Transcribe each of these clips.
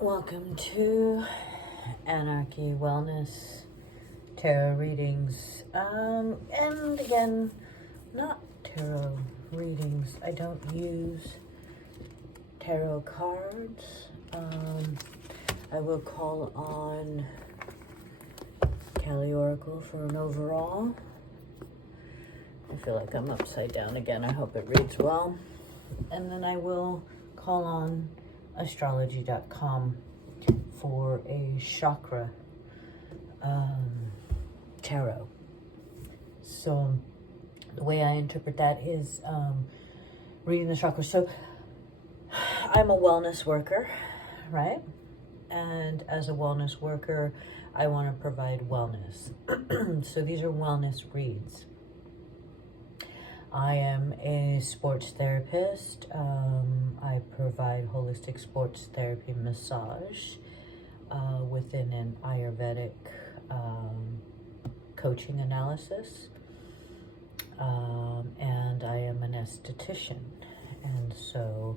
Welcome to Anarchy Wellness Tarot Readings. And again, not tarot readings. I don't use tarot cards. I will call on Kelly Oracle for an overall. I feel like I'm upside down again. I hope it reads well. And then I will call on astrology.com for a chakra tarot. So the way I interpret that is reading the chakras. So I'm a wellness worker, right? And as a wellness worker, I want to provide wellness. So these are wellness reads. I am a sports therapist. I provide holistic sports therapy massage within an Ayurvedic coaching analysis. And I am an esthetician. And so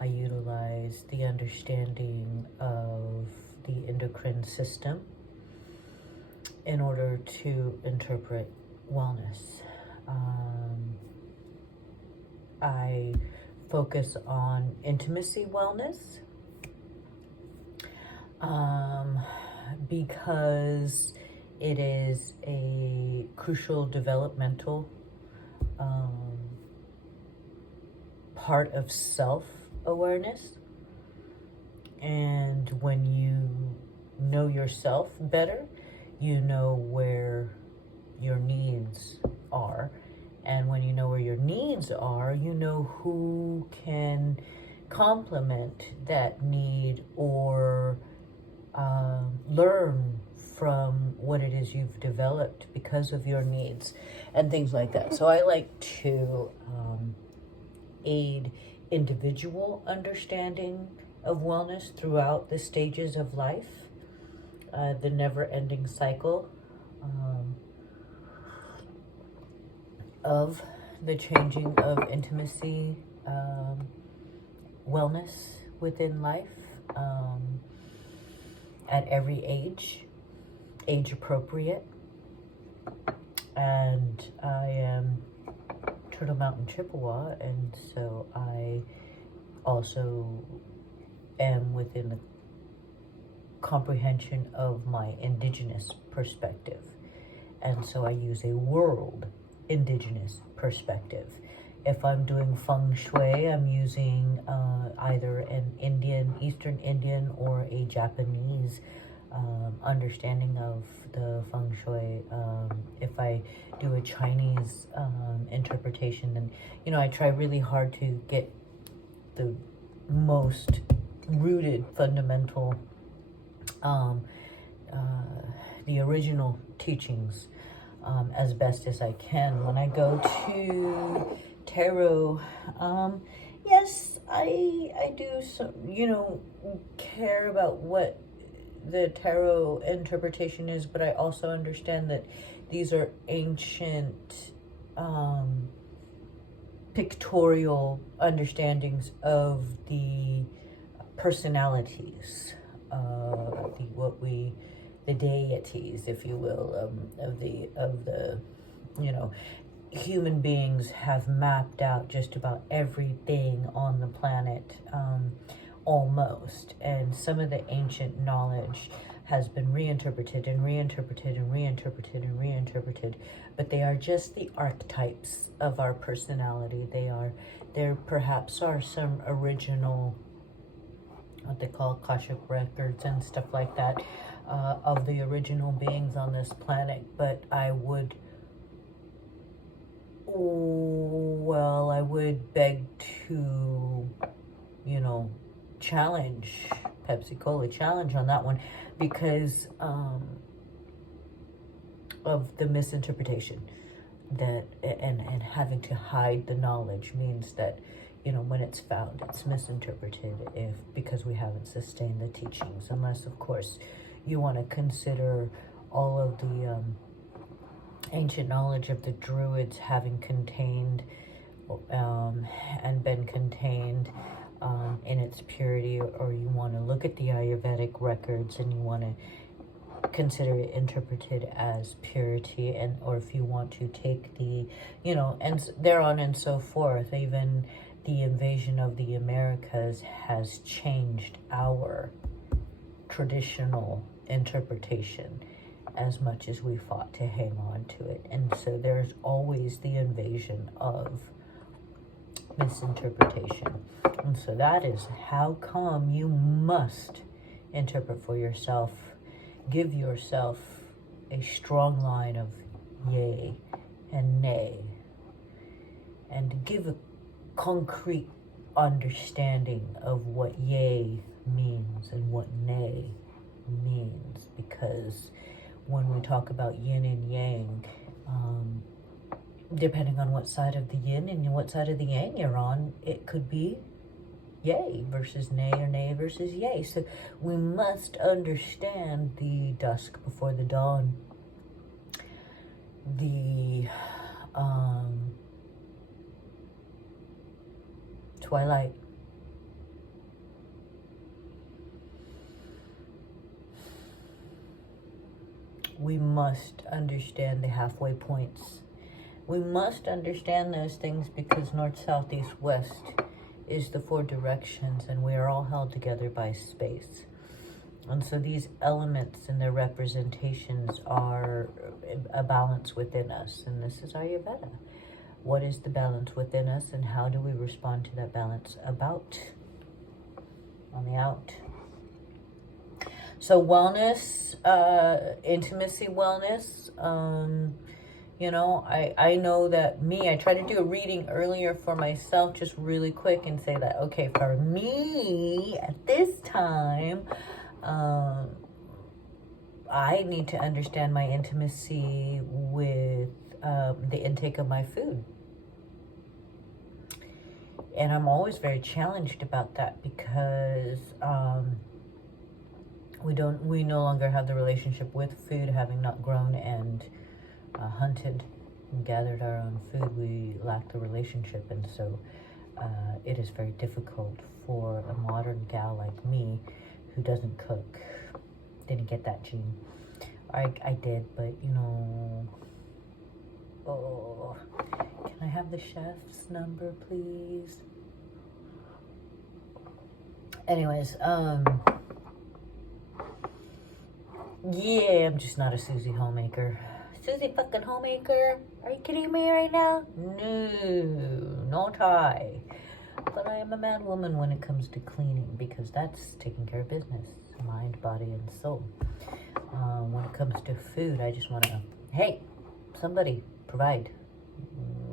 I utilize the understanding of the endocrine system in order to interpret wellness. I focus on intimacy wellness because it is a crucial developmental part of self-awareness. And when you know yourself better, you know where your needs are. And when you know where your needs are, you know who can complement that need or learn from what it is you've developed because of your needs and things like that. So I like to aid individual understanding of wellness throughout the stages of life, the never-ending cycle of the changing of intimacy, wellness within life, at every age appropriate. And I am Turtle Mountain Chippewa, and so I also am within the comprehension of my indigenous perspective. And so I use a world indigenous perspective. If I'm doing feng shui, I'm using either an Indian, Eastern Indian, or a Japanese understanding of the feng shui. If I do a Chinese interpretation, then I try really hard to get the most rooted, fundamental, the original teachings as best as I can. When I go to tarot, yes, I do care about what the tarot interpretation is, but I also understand that these are ancient pictorial understandings of the personalities, the deities, if you will, of the human beings have mapped out just about everything on the planet, almost. And some of the ancient knowledge has been reinterpreted and reinterpreted and reinterpreted and reinterpreted, but they are just the archetypes of our personality. There perhaps are some original, what they call Akashic records and stuff like that, of the original beings on this planet, but I would beg to, challenge Pepsi Cola, challenge on that one, because of the misinterpretation that, and having to hide the knowledge means that, when it's found, it's misinterpreted because we haven't sustained the teachings, unless, of course, you want to consider all of the ancient knowledge of the Druids having contained and been contained in its purity or you want to look at the Ayurvedic records and you want to consider it interpreted as purity, and or if you want to take the, and thereon and so forth. Even the invasion of the Americas has changed our traditional interpretation as much as we fought to hang on to it. And so there's always the invasion of misinterpretation. And so that is how come you must interpret for yourself. Give yourself a strong line of yay and nay, and give a concrete understanding of what yay means and what nay means. Because when we talk about yin and yang, depending on what side of the yin and what side of the yang you're on, it could be yay versus nay, or nay versus yay. So we must understand the dusk before the dawn, the twilight, we must understand the halfway points. We must understand those things, because north, south, east, west is the 4 directions, and we are all held together by space. And so these elements and their representations are a balance within us, and this is Ayurveda. What is the balance within us, and how do we respond to that balance about on the out? So wellness, intimacy wellness, I know that I tried to do a reading earlier for myself, just really quick, and say that, okay, for me at this time, I need to understand my intimacy with the intake of my food. And I'm always very challenged about that, because we no longer have the relationship with food, having not grown and hunted and gathered our own food. We lack the relationship, and so it is very difficult for a modern gal like me who doesn't cook. Didn't get that gene. I did, but can I have the chef's number, please? Anyways, yeah, I'm just not a Susie homemaker. Susie fucking homemaker? Are you kidding me right now? No, not I. But I am a mad woman when it comes to cleaning, because that's taking care of business, mind, body, and soul. When it comes to food, I just want to, hey, somebody provide,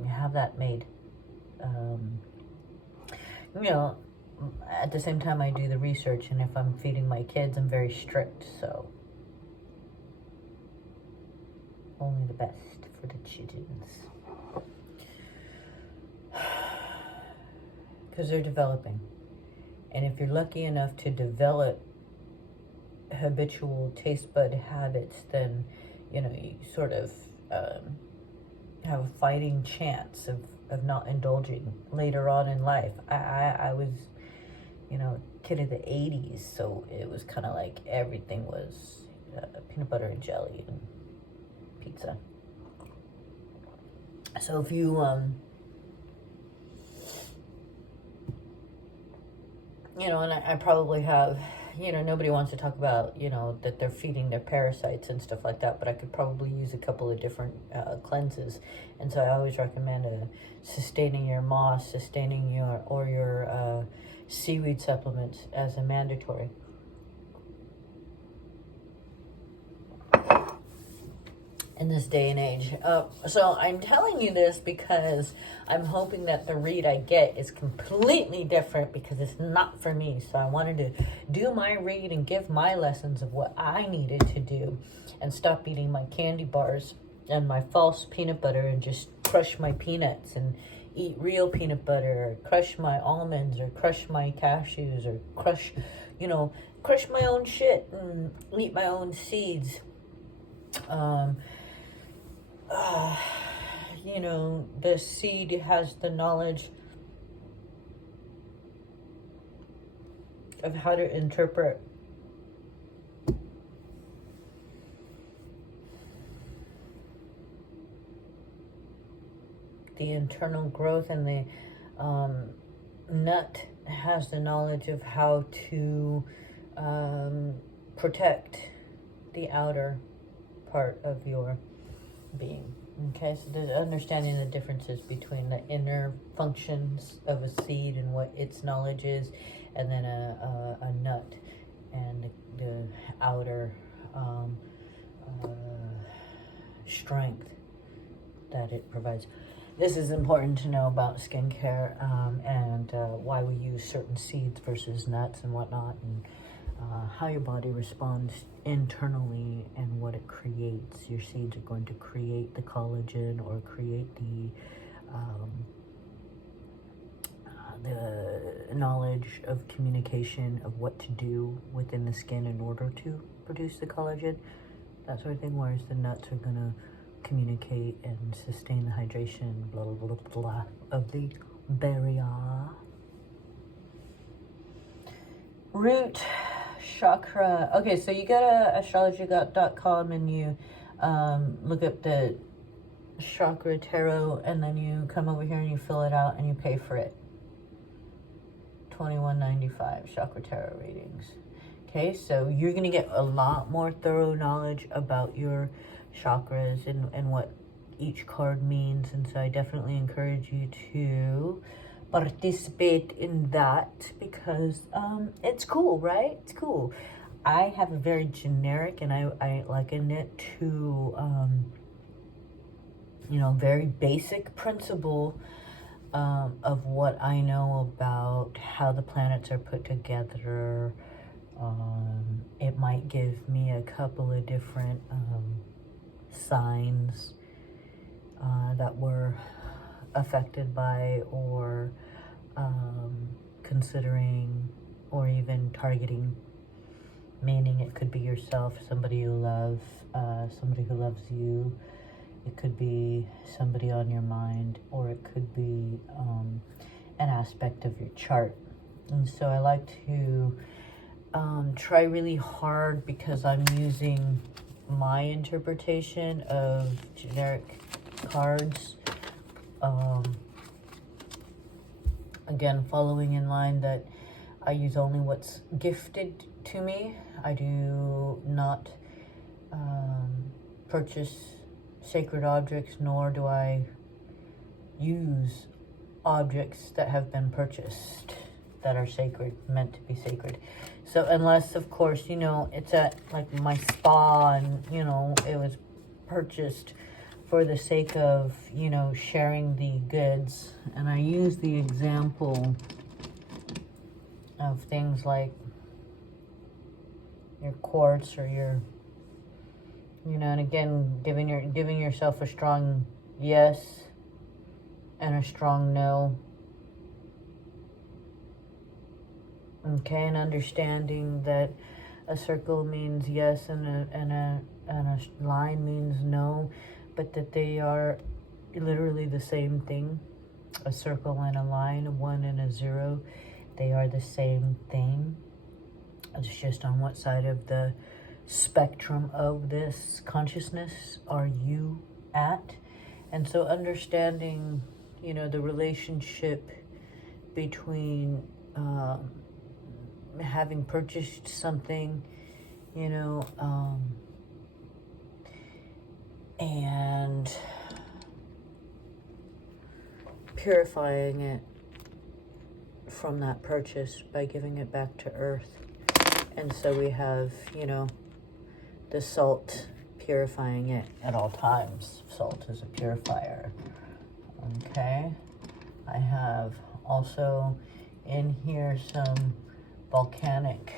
have that made. At the same time, I do the research, and if I'm feeding my kids, I'm very strict, so only the best for the chickens. Because they're developing. And if you're lucky enough to develop habitual taste bud habits, then, you sort of have a fighting chance of not indulging later on in life. I was, kid of the 80s, so it was kind of like everything was peanut butter and jelly and pizza. So if you, and I probably have, nobody wants to talk about, that they're feeding their parasites and stuff like that, but I could probably use a couple of different cleanses. And so I always recommend sustaining your moss, sustaining your seaweed supplements as a mandatory. In this day and age. So I'm telling you this because I'm hoping that the read I get is completely different, because it's not for me. So I wanted to do my read and give my lessons of what I needed to do, and stop eating my candy bars and my false peanut butter, and just crush my peanuts and eat real peanut butter, or crush my almonds, or crush my cashews, or crush my own shit and eat my own seeds. The seed has the knowledge of how to interpret the internal growth, and the nut has the knowledge of how to protect the outer part of your being. Okay, so the understanding the differences between the inner functions of a seed and what its knowledge is, and then a nut and the outer strength that it provides. This is important to know about skincare, and why we use certain seeds versus nuts and whatnot, and how your body responds internally and what it creates. Your seeds are going to create the collagen or create the knowledge of communication of what to do within the skin in order to produce the collagen, that sort of thing, whereas the nuts are going to communicate and sustain the hydration, blah, blah, blah, blah, of the berry. Root chakra. Okay, so you go to astrology.com and you look up the chakra tarot, and then you come over here and you fill it out and you pay for it. $21.95 chakra tarot readings. Okay, so you're going to get a lot more thorough knowledge about your chakras and what each card means, and so I definitely encourage you to participate in that, because it's cool, right? It's cool. I have a very generic, and I liken it to very basic principle of what I know about how the planets are put together. It might give me a couple of different signs that were affected by, or considering, or even targeting, meaning it could be yourself, somebody you love, somebody who loves you. It could be somebody on your mind, or it could be an aspect of your chart. And so I like to try really hard, because I'm using my interpretation of generic cards. Again, following in line that I use only what's gifted to me. I do not purchase sacred objects, nor do I use objects that have been purchased that are sacred, meant to be sacred. So unless, of course, it's at like my spa, and it was purchased for the sake of sharing the goods, and I use the example of things like your quartz, or your and again, giving yourself a strong yes and a strong no. Okay, and understanding that a circle means yes and a line means no, but that they are literally the same thing. A circle and a line, a 1 and a 0, they are the same thing. It's just on what side of the spectrum of this consciousness are you at. And so understanding, the relationship between having purchased something, and purifying it from that purchase by giving it back to earth. And so we have, the salt, purifying it at all times. Salt is a purifier. Okay. I have also in here some volcanic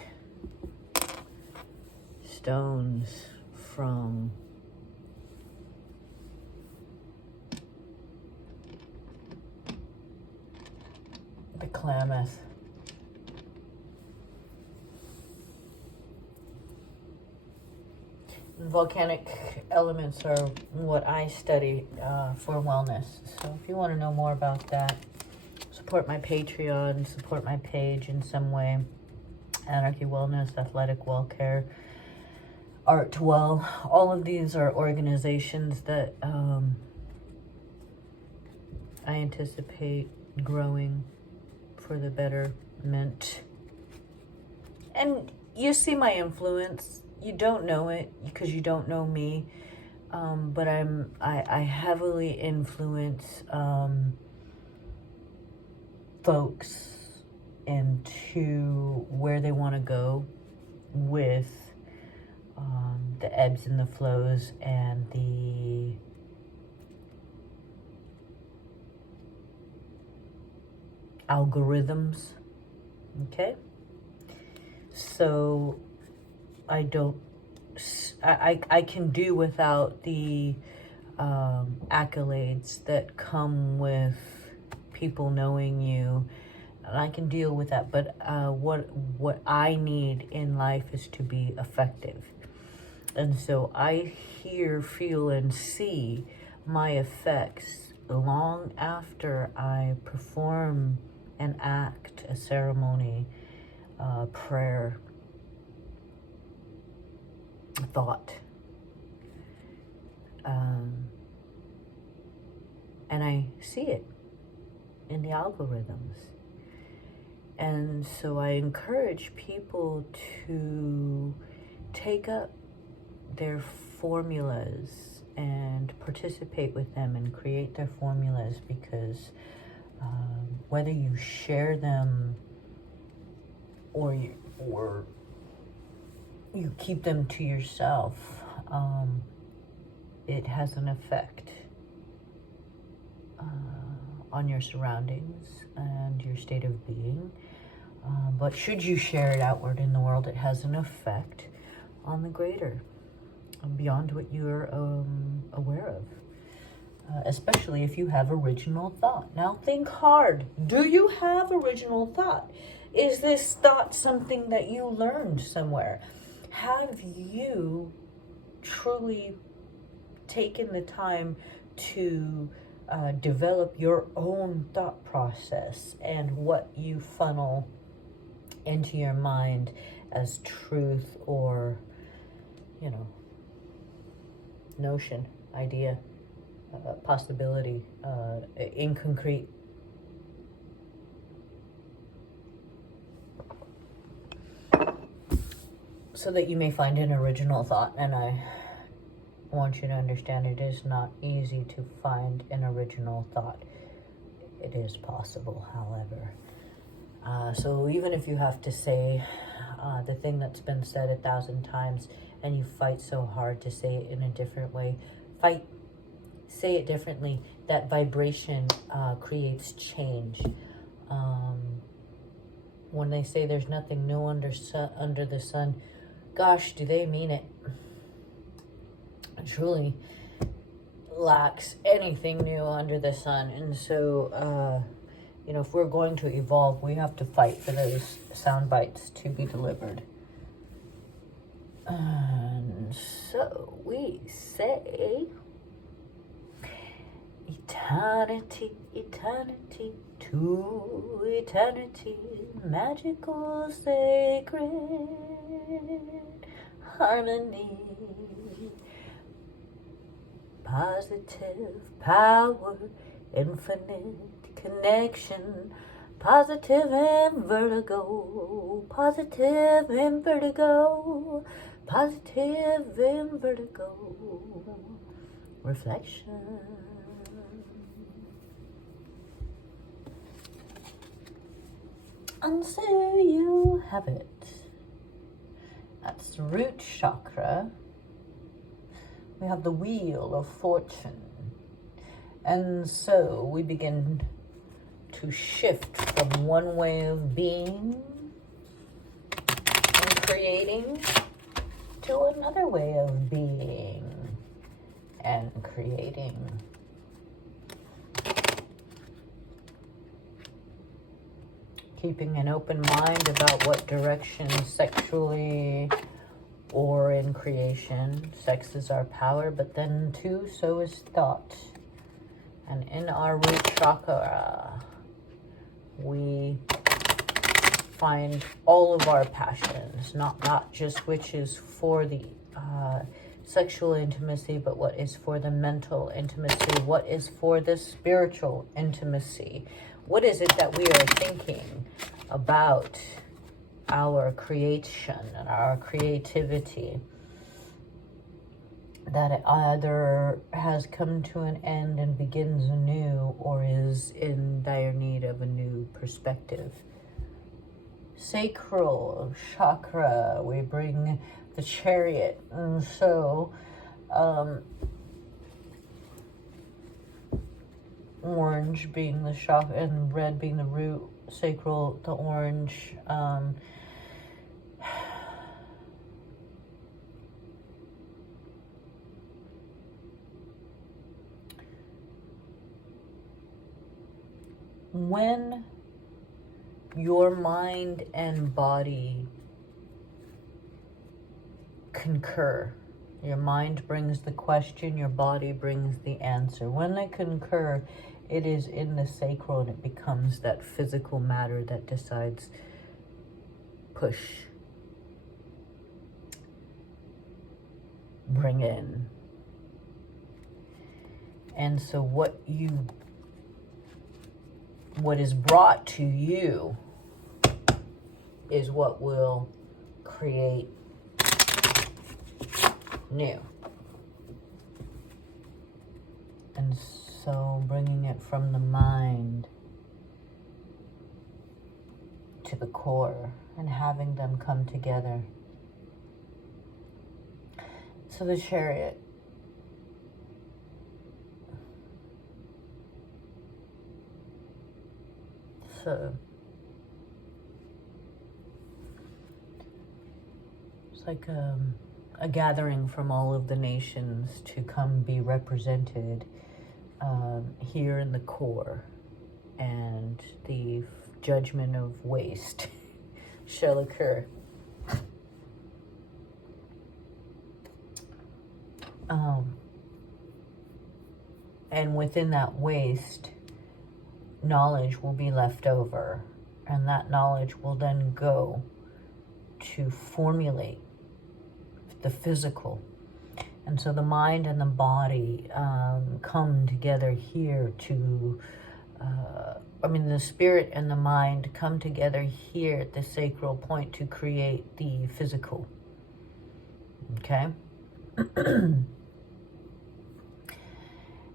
stones from the Klamath. Volcanic elements are what I study for wellness. So if you want to know more about that, support my Patreon, support my page in some way. Anarchy Wellness, Athletic Well Care, Art Well. All of these are organizations that I anticipate growing for the betterment. And you see my influence. You don't know it because you don't know me. But I heavily influence folks into where they want to go with the ebbs and the flows and the algorithms. Okay, so I can do without the accolades that come with people knowing you, and I can deal with that. But what I need in life is to be effective, and so I hear, feel, and see my effects long after I perform an act, a ceremony, prayer, thought, and I see it in the algorithms. And so I encourage people to take up their formulas and participate with them and create their formulas, because whether you share them or you keep them to yourself, it has an effect on your surroundings and your state of being. But should you share it outward in the world, it has an effect on the greater, beyond what you're aware of. Especially if you have original thought. Now think hard. Do you have original thought? Is this thought something that you learned somewhere? Have you truly taken the time to develop your own thought process and what you funnel into your mind as truth or, notion, idea, possibility, in concrete? So that you may find an original thought. And I want you to understand, it is not easy to find an original thought. It is possible, however. So even if you have to say the thing that's been said 1,000 times and you fight so hard to say it in a different way, say it differently. That vibration creates change. When they say there's nothing new under the sun, gosh, do they mean it? It truly lacks anything new under the sun. And so, if we're going to evolve, we have to fight for those sound bites to be delivered. And so we say, eternity, eternity, to eternity, magical, sacred harmony, positive power, infinite connection, positive and vertigo, positive and vertigo, positive and vertigo, reflection. And so you have it. That's the root chakra. We have the wheel of fortune. And so we begin to shift from one way of being and creating to another way of being and creating. Keeping an open mind about what direction sexually or in creation. Sex is our power, but then too, so is thought. And in our root chakra, we find all of our passions, not just which is for the sexual intimacy, but what is for the mental intimacy, what is for the spiritual intimacy. What is it that we are thinking about our creation and our creativity, that it either has come to an end and begins anew, or is in dire need of a new perspective. Sacral chakra, we bring the Chariot, and so orange being the chakra and red being the root, sacral the orange. When your mind and body concur, your mind brings the question, your body brings the answer. When they concur, it is in the sacral, and it becomes that physical matter that decides push, bring in. And so what is brought to you is what will create new. And so bringing it from the mind to the core and having them come together. So the Chariot. So it's like a gathering from all of the nations to come be represented here in the core, and the judgment of waste shall occur. And within that waste, knowledge will be left over, and that knowledge will then go to formulate the physical. And so the mind and the body come together here to, the spirit and the mind come together here at the sacral point to create the physical. Okay?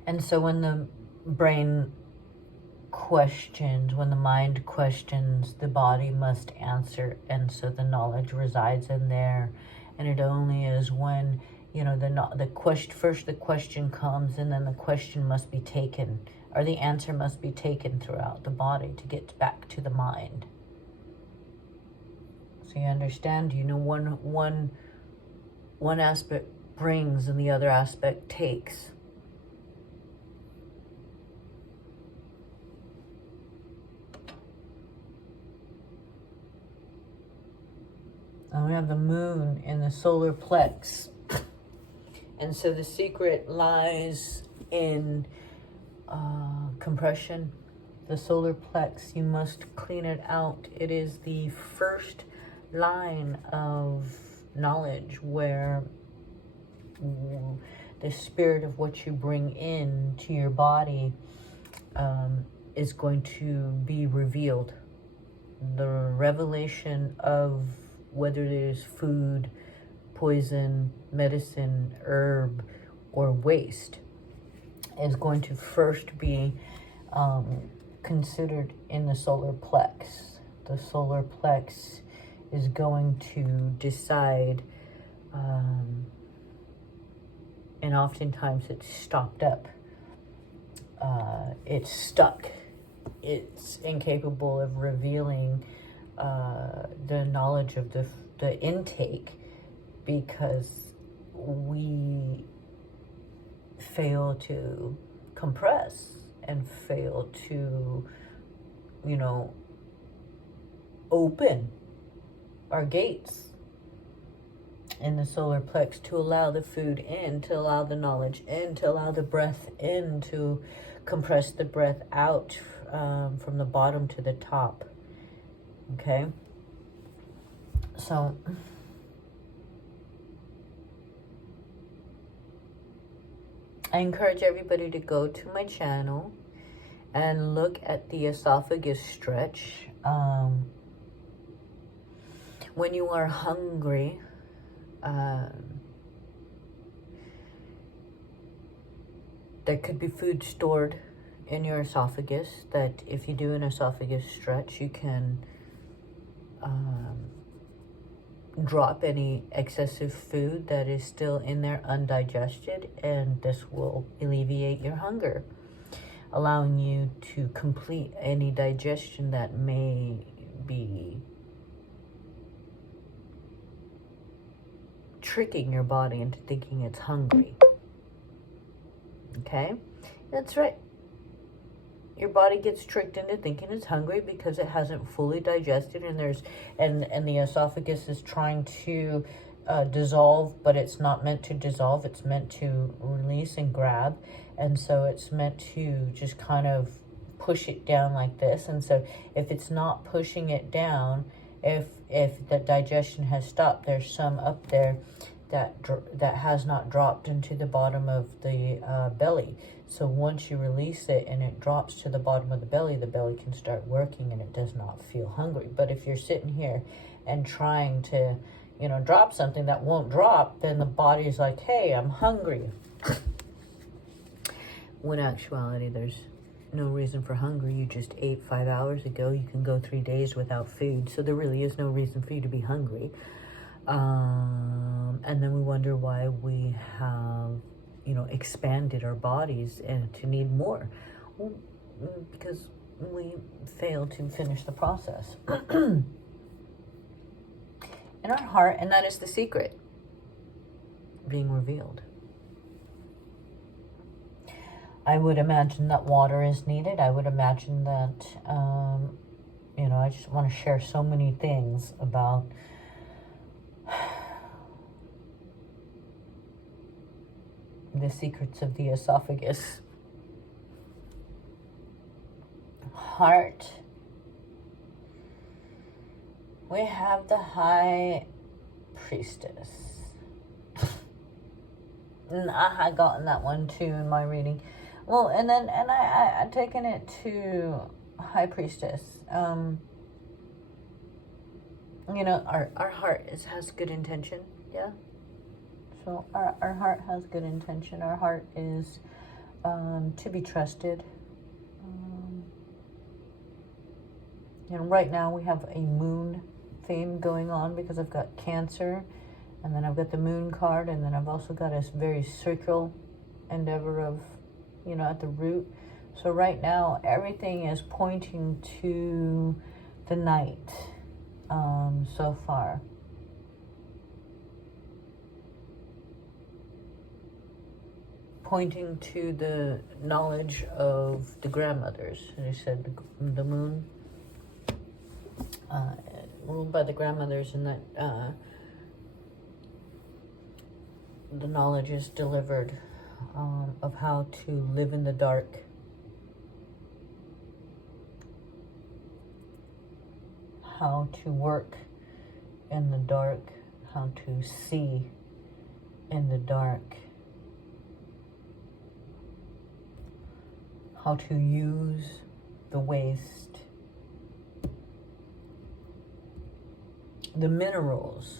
And so when the brain questions, when the mind questions, the body must answer, and so the knowledge resides in there. And it only is when, first the question comes, and then the question must be taken, or the answer must be taken throughout the body to get back to the mind. So you understand, one aspect brings and the other aspect takes. And we have the moon in the solar plex. And so the secret lies in compression. The solar plex, you must clean it out. It is the first line of knowledge where the spirit of what you bring in to your body is going to be revealed. The revelation of whether it is food, poison, medicine, herb, or waste is going to first be considered in the solar plex. The solar plex is going to decide, and oftentimes it's stopped up. It's stuck. It's incapable of revealing the knowledge of the intake, because we fail to compress and fail to, open our gates in the solar plex to allow the food in, to allow the knowledge in, to allow the breath in, to compress the breath out from the bottom to the top. Okay? So I encourage everybody to go to my channel and look at the esophagus stretch. When you are hungry, there could be food stored in your esophagus that if you do an esophagus stretch, you can drop any excessive food that is still in there undigested, and this will alleviate your hunger, allowing you to complete any digestion that may be tricking your body into thinking it's hungry. Okay? That's right. Your body gets tricked into thinking it's hungry because it hasn't fully digested, and the esophagus is trying to dissolve, but it's not meant to dissolve. It's meant to release and grab, and so it's meant to just kind of push it down like this. And so if it's not pushing it down, if the digestion has stopped, there's some up there that has not dropped into the bottom of the belly. So once you release it and it drops to the bottom of the belly can start working, and it does not feel hungry. But if you're sitting here and trying to, drop something that won't drop, then the body's like, hey, I'm hungry. When actuality, there's no reason for hunger. You just ate 5 hours ago. You can go 3 days without food. So there really is no reason for you to be hungry. And then we wonder why we have, expanded our bodies and to need more. Well, because we fail to finish the process. In our heart, and that is the secret being revealed. I would imagine that water is needed. I would imagine that, I just want to share so many things about the secrets of the esophagus. Heart. We have the High Priestess. And I had gotten that one too in my reading. Well, and I taken it to High Priestess. Our heart has good intention, yeah? So our heart has good intention. Our heart is to be trusted. Right now we have a moon theme going on because I've got Cancer, and then I've got the moon card, and then I've also got a very circle endeavor of, at the root. So right now everything is pointing to the night so far. Pointing to the knowledge of the grandmothers. They said the moon ruled by the grandmothers, and that the knowledge is delivered of how to live in the dark, how to work in the dark, how to see in the dark, how to use the waste, the minerals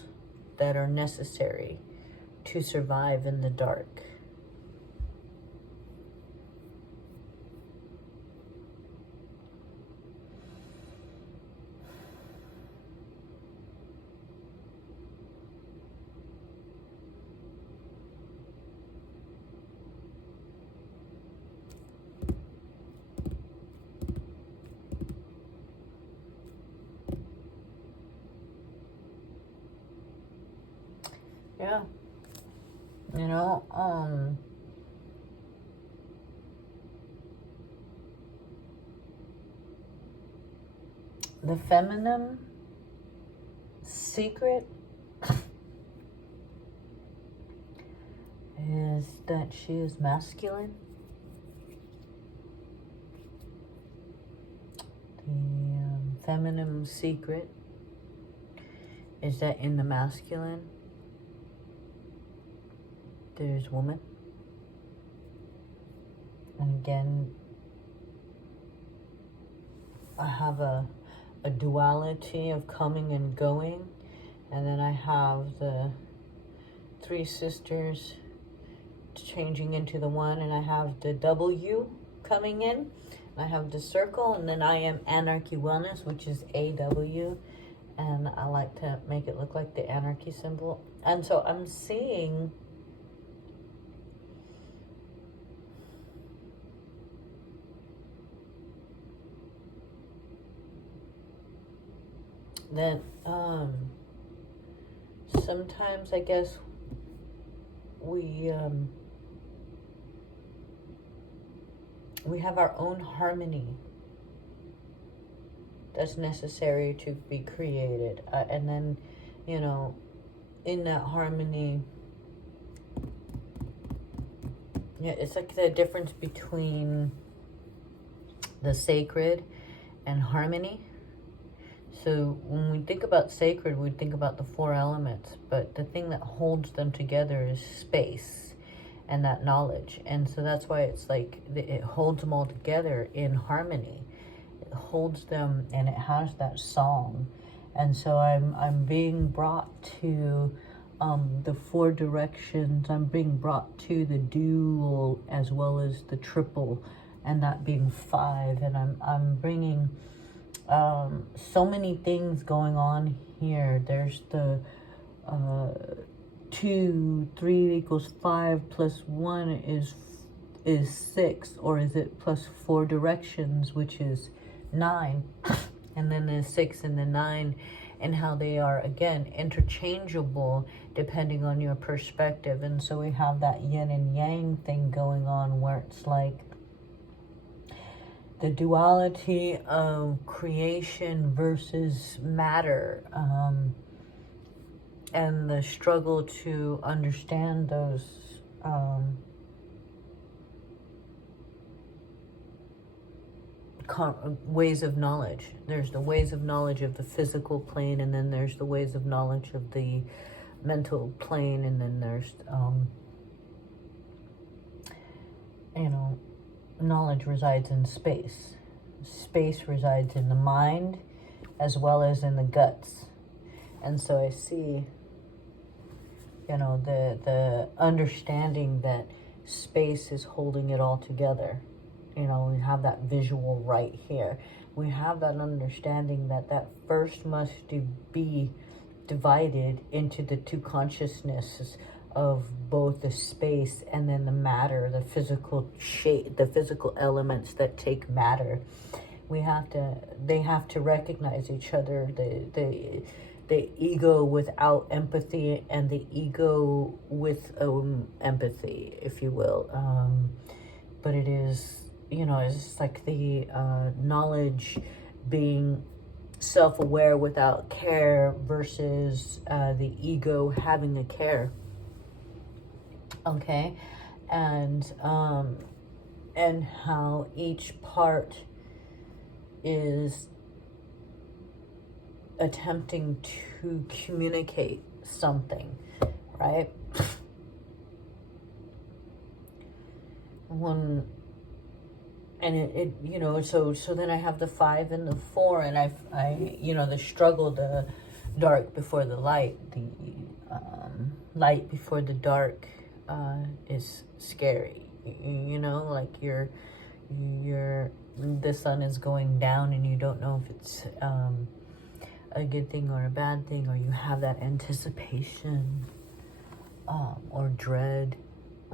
that are necessary to survive in the dark. Yeah. The feminine secret is that she is masculine. The feminine secret is that in the masculine, there's woman. And again, I have a duality of coming and going. And then I have the three sisters changing into the one. And I have the W coming in. I have the circle. And then I am Anarchy Wellness, which is AW. And I like to make it look like the anarchy symbol. And so I'm seeing that sometimes I guess we have our own harmony that's necessary to be created, and then, you know, in that harmony, yeah, it's like the difference between the sacred and harmony. So when we think about sacred, we think about the four elements, but the thing that holds them together is space and that knowledge. And so that's why it's like it holds them all together in harmony. It holds them, and it has that song. And so I'm being brought to the four directions. I'm being brought to the dual as well as the triple, and that being 5. And I'm bringing so many things going on here. There's the 2, 3 equals 5 plus 1 is 6, or is it plus 4 directions, which is 9, and then the 6 and the 9, and how they are again interchangeable depending on your perspective. And so we have that yin and yang thing going on, where it's like the duality of creation versus matter, and the struggle to understand those ways of knowledge. There's the ways of knowledge of the physical plane, and then there's the ways of knowledge of the mental plane, and then there's knowledge resides in space. Space resides in the mind as well as in the guts. And so I see, the understanding that space is holding it all together. We have that visual right here. We have that understanding that first must be divided into the two consciousnesses of both the space and then the matter, the physical shape, the physical elements that take matter. They have to recognize each other, the ego without empathy and the ego with empathy, if you will. But it is, it's like the knowledge being self-aware without care versus the ego having a care. Okay, and how each part is attempting to communicate something, right? So then I have the 5 and the 4, and I the struggle, the dark before the light, the light before the dark is scary. Like the sun is going down and you don't know if it's a good thing or a bad thing, or you have that anticipation or dread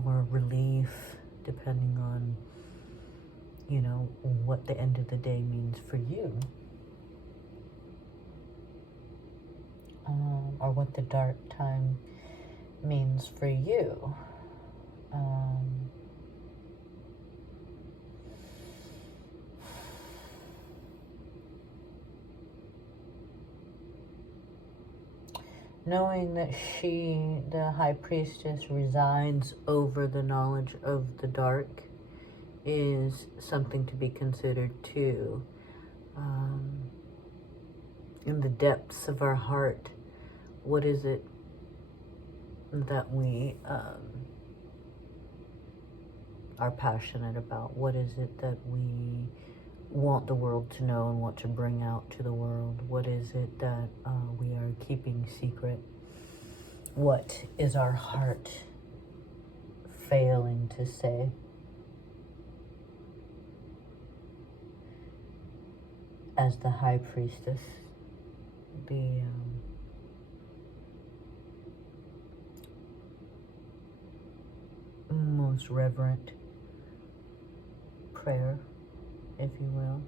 or relief, depending on what the end of the day means for you, or what the dark time means for you. Knowing that she, the high priestess, resides over the knowledge of the dark is something to be considered too. In the depths of our heart, What is it that we are passionate about? What is it that we want the world to know and want to bring out to the world? What is it that we are keeping secret? What is our heart failing to say? As the high priestess, the most reverent prayer, if you will,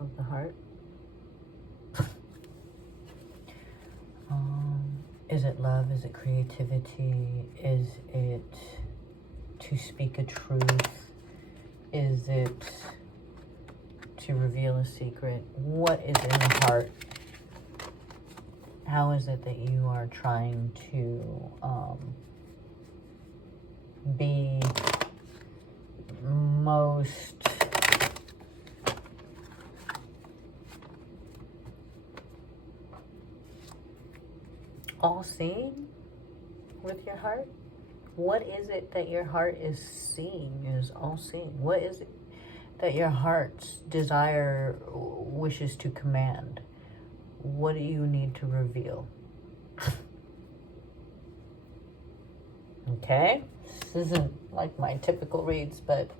of the heart. Is it love? Is it creativity? Is it to speak a truth? Is it to reveal a secret? What is in the heart? How is it that you are trying to be most all-seeing with your heart? What is it that your heart is seeing, is all-seeing? What is it that your heart's desire wishes to command? What do you need to reveal? Okay, this isn't like my typical reads, but...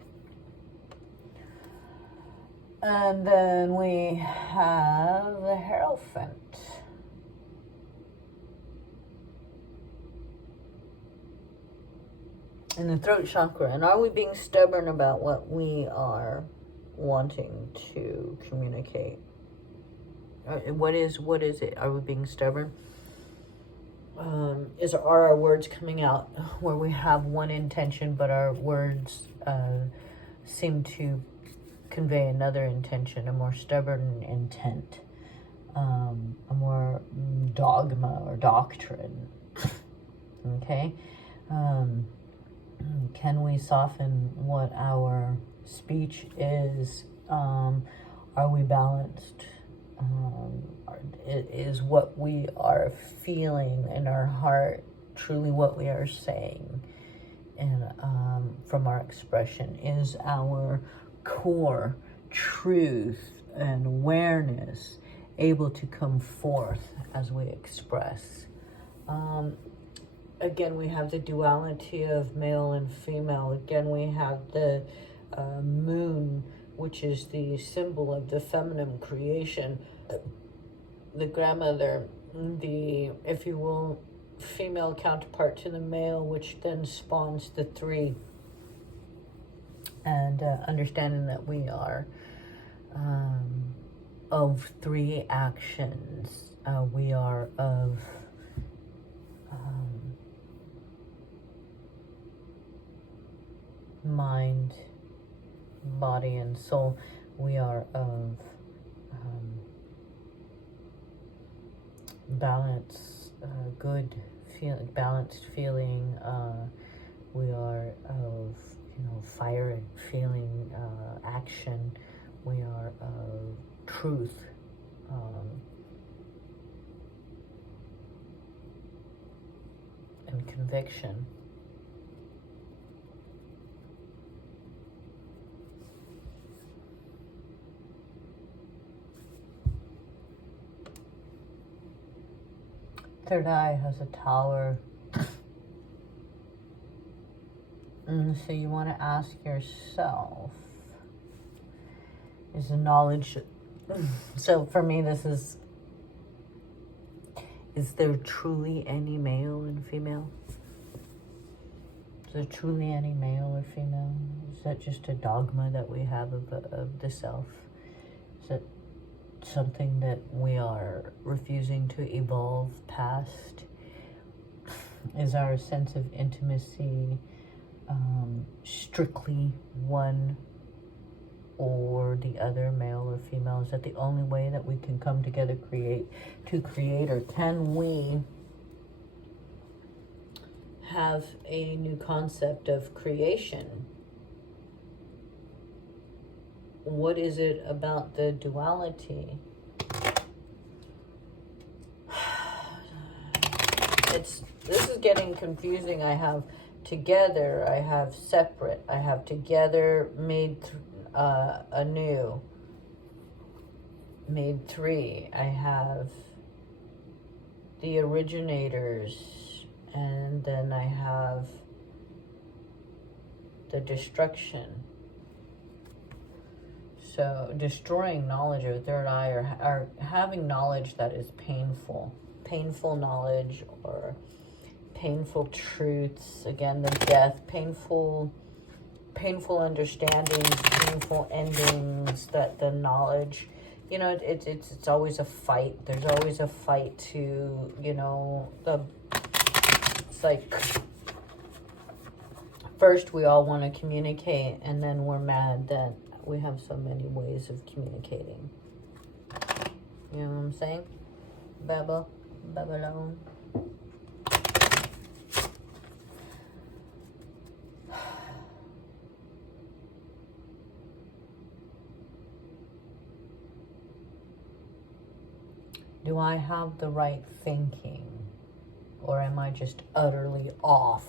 And then we have the Hierophant. In the throat chakra. And are we being stubborn about what we are wanting to communicate? What is it? Are we being stubborn? Are our words coming out where we have one intention, but our words seem to convey another intention, a more stubborn intent, a more dogma or doctrine? Okay. Can we soften what our speech is? Are we balanced? Is what we are feeling in our heart truly what we are saying? And from our expression, is our core truth and awareness able to come forth as we express? Again, we have the duality of male and female. Again, we have the moon, which is the symbol of the feminine creation, the grandmother, the, if you will, female counterpart to the male, which then spawns the three. And understanding that we are of three actions. We are of mind, body, and soul. We are of balance, good feel, balanced feeling. We are of, fire feeling, action. We are of truth, and conviction. Third eye has a tower. And so you want to ask yourself, is the knowledge... So for me, this is there truly any male and female? Is there truly any male or female? Is that just a dogma that we have of the self? Is that something that we are refusing to evolve past? Is our sense of intimacy strictly one or the other, male or female? Is that the only way that we can come together to create, or can we have a new concept of creation? What is it about the duality this is getting confusing. I have together, I have separate, I have together, made anew, made three. I have the originators, and then I have the destruction. So destroying knowledge of third eye, or having knowledge that is painful knowledge, or painful truths. Again, the death, painful understandings, painful endings. That the knowledge, you know, it's always a fight. There's always a fight to, you know, it's like, first we all want to communicate, and then we're mad that we have so many ways of communicating. You know what I'm saying? Babylon. Do I have the right thinking? Or am I just utterly off?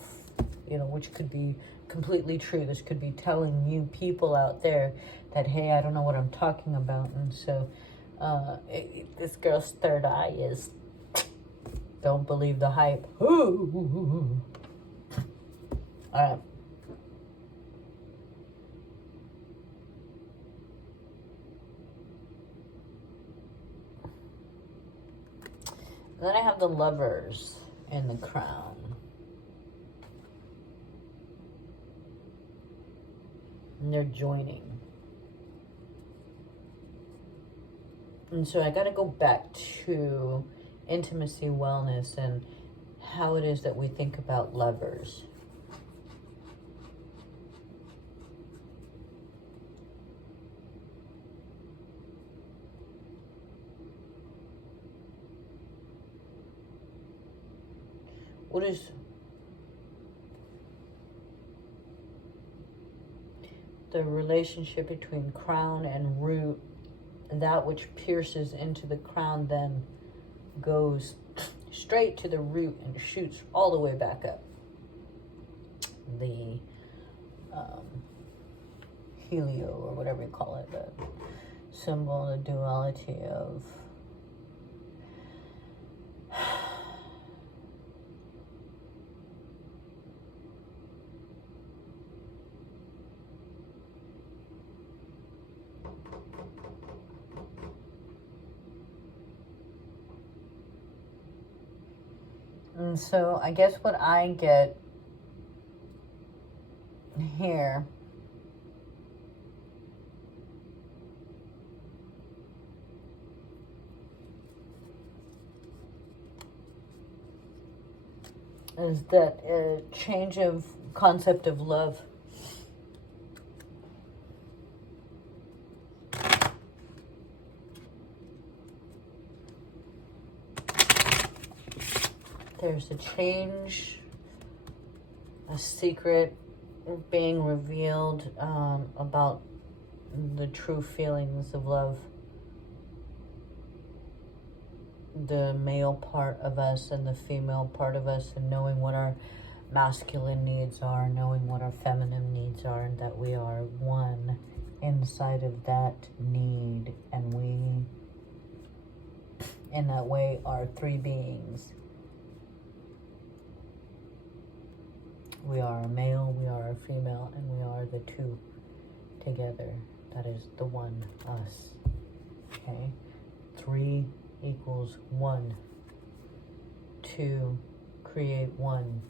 You know, which could be completely true. This could be telling you people out there that, hey, I don't know what I'm talking about. And so this girl's third eye is, don't believe the hype. All right. Then I have the Lovers in the Crown. And they're joining. And so I got to go back to intimacy, wellness, and how it is that we think about lovers. What is the relationship between crown and root? That which pierces into the crown then goes straight to the root and shoots all the way back up. The helio, or whatever you call it, the symbol, the duality of And so I guess what I get here is that a change of concept of love. There's a change, a secret being revealed about the true feelings of love. The male part of us and the female part of us, and knowing what our masculine needs are, knowing what our feminine needs are, and that we are one inside of that need, and we, in that way, are three beings. We are a male, we are a female, and we are the two together. That is the one, us. Okay? 3 equals 1. 2, create 1.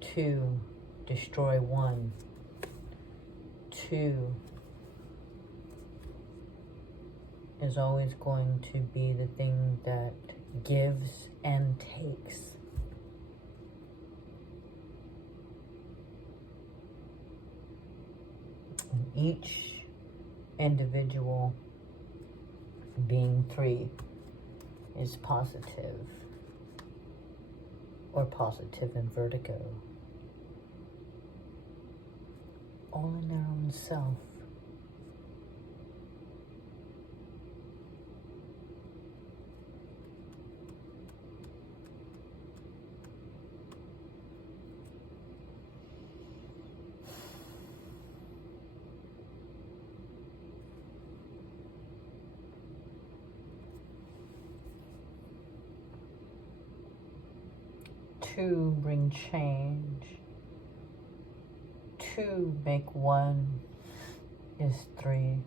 2, destroy 1. 2 is always going to be the thing that gives and takes. And each individual being 3 is positive, or positive in vertigo, all in their own self. 2 bring change. 2 make 1 is 3.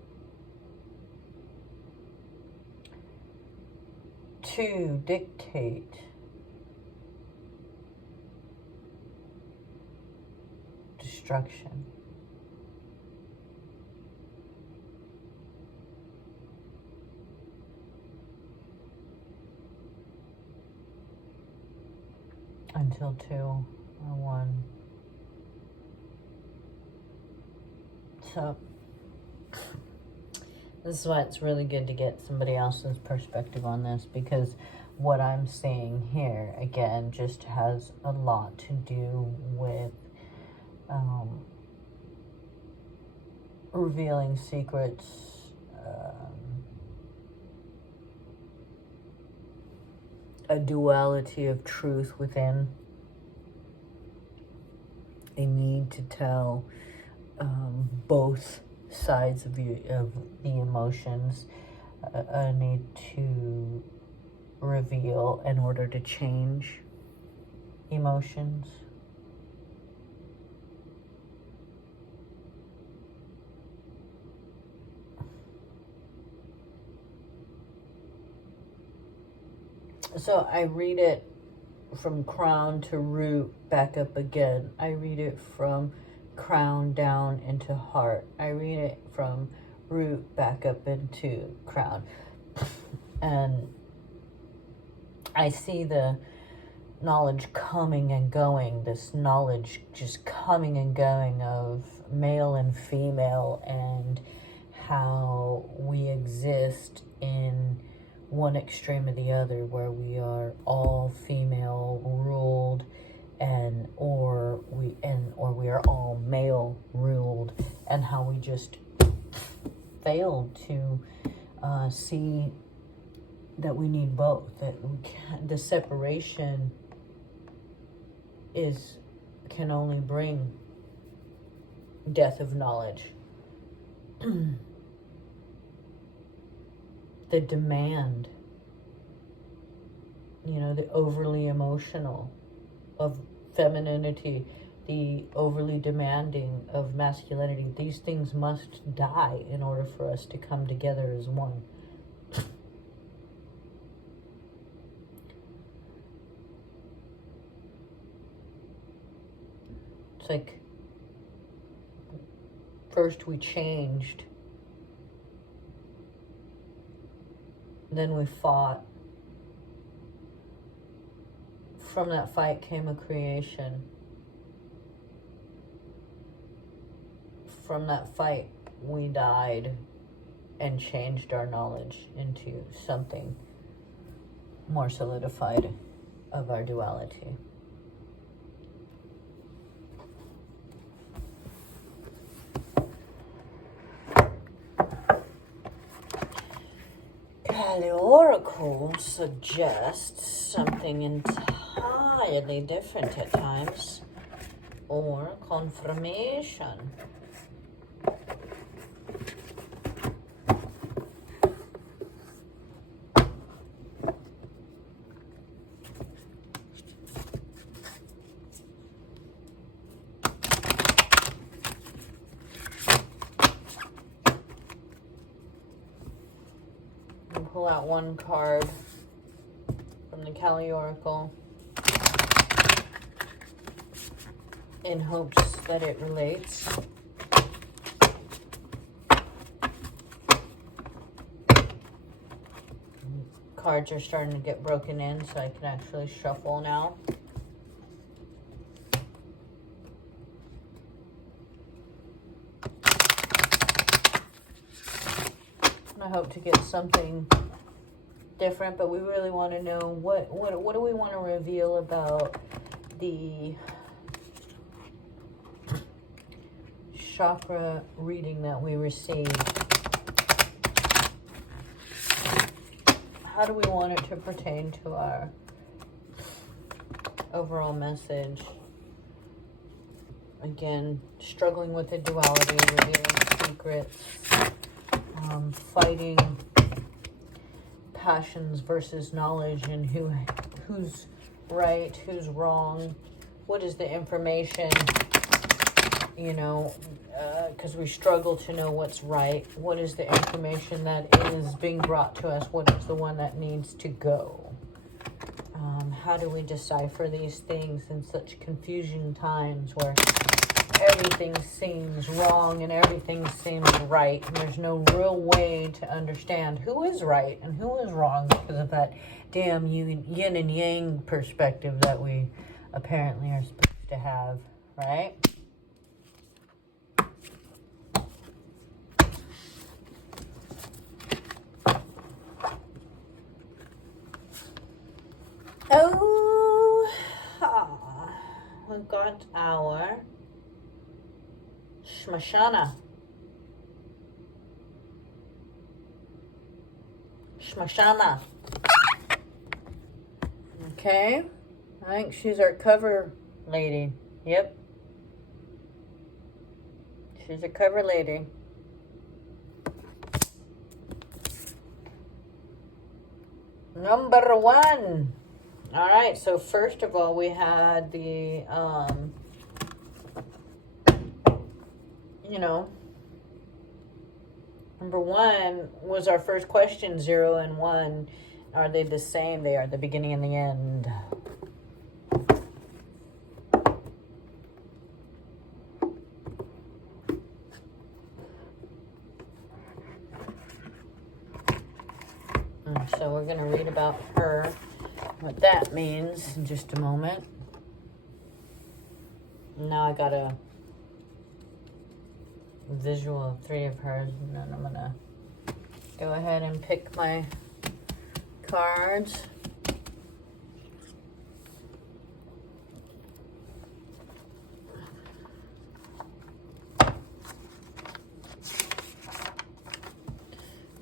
2 dictate. Destruction. Until 2 or 1. So this is why it's really good to get somebody else's perspective on this, because what I'm seeing here, again, just has a lot to do with revealing secrets, a duality of truth within, a need to tell both sides of the emotions, a need to reveal in order to change emotions. So I read it from crown to root, back up again. I read it from crown down into heart. I read it from root back up into crown. And I see the knowledge coming and going, this knowledge just coming and going of male and female, and how we exist in one extreme or the other, where we are all female ruled, or we are all male ruled, and how we just failed to see that we need both, that we can't, the separation can only bring death of knowledge. The demand, the overly emotional of femininity, the overly demanding of masculinity, these things must die in order for us to come together as one. It's like, first we changed, then we fought. From that fight came a creation. From that fight, we died and changed our knowledge into something more solidified of our duality. The Oracle suggests something entirely different at times, or confirmation. Pull out one card from the Kali Oracle in hopes that it relates. Cards are starting to get broken in, so I can actually shuffle now. I hope to get something different, but we really want to know what do we want to reveal about the chakra reading that we received. How do we want it to pertain to our overall message? Again, struggling with the duality, revealing secrets, fighting passions versus knowledge, and whose right? Who's wrong? What is the information, you know, because we struggle to know what's right. What is the information that is being brought to us? What is the one that needs to go? How do we decipher these things in such confusion times where everything seems wrong and everything seems right, and there's no real way to understand who is right and who is wrong because of that damn yin and yang perspective that we apparently are supposed to have, right? Oh, we've got our Shmashana. Shmashana. Okay. I think she's our cover lady. Yep. She's a cover lady. Number 1. All right. So first of all, we had the, you know, number 1 was our first question, 0 and 1. Are they the same? They are the beginning and the end. So we're going to read about her, what that means in just a moment. Now I got a visual of 3 of hers, and then I'm going to go ahead and pick my cards.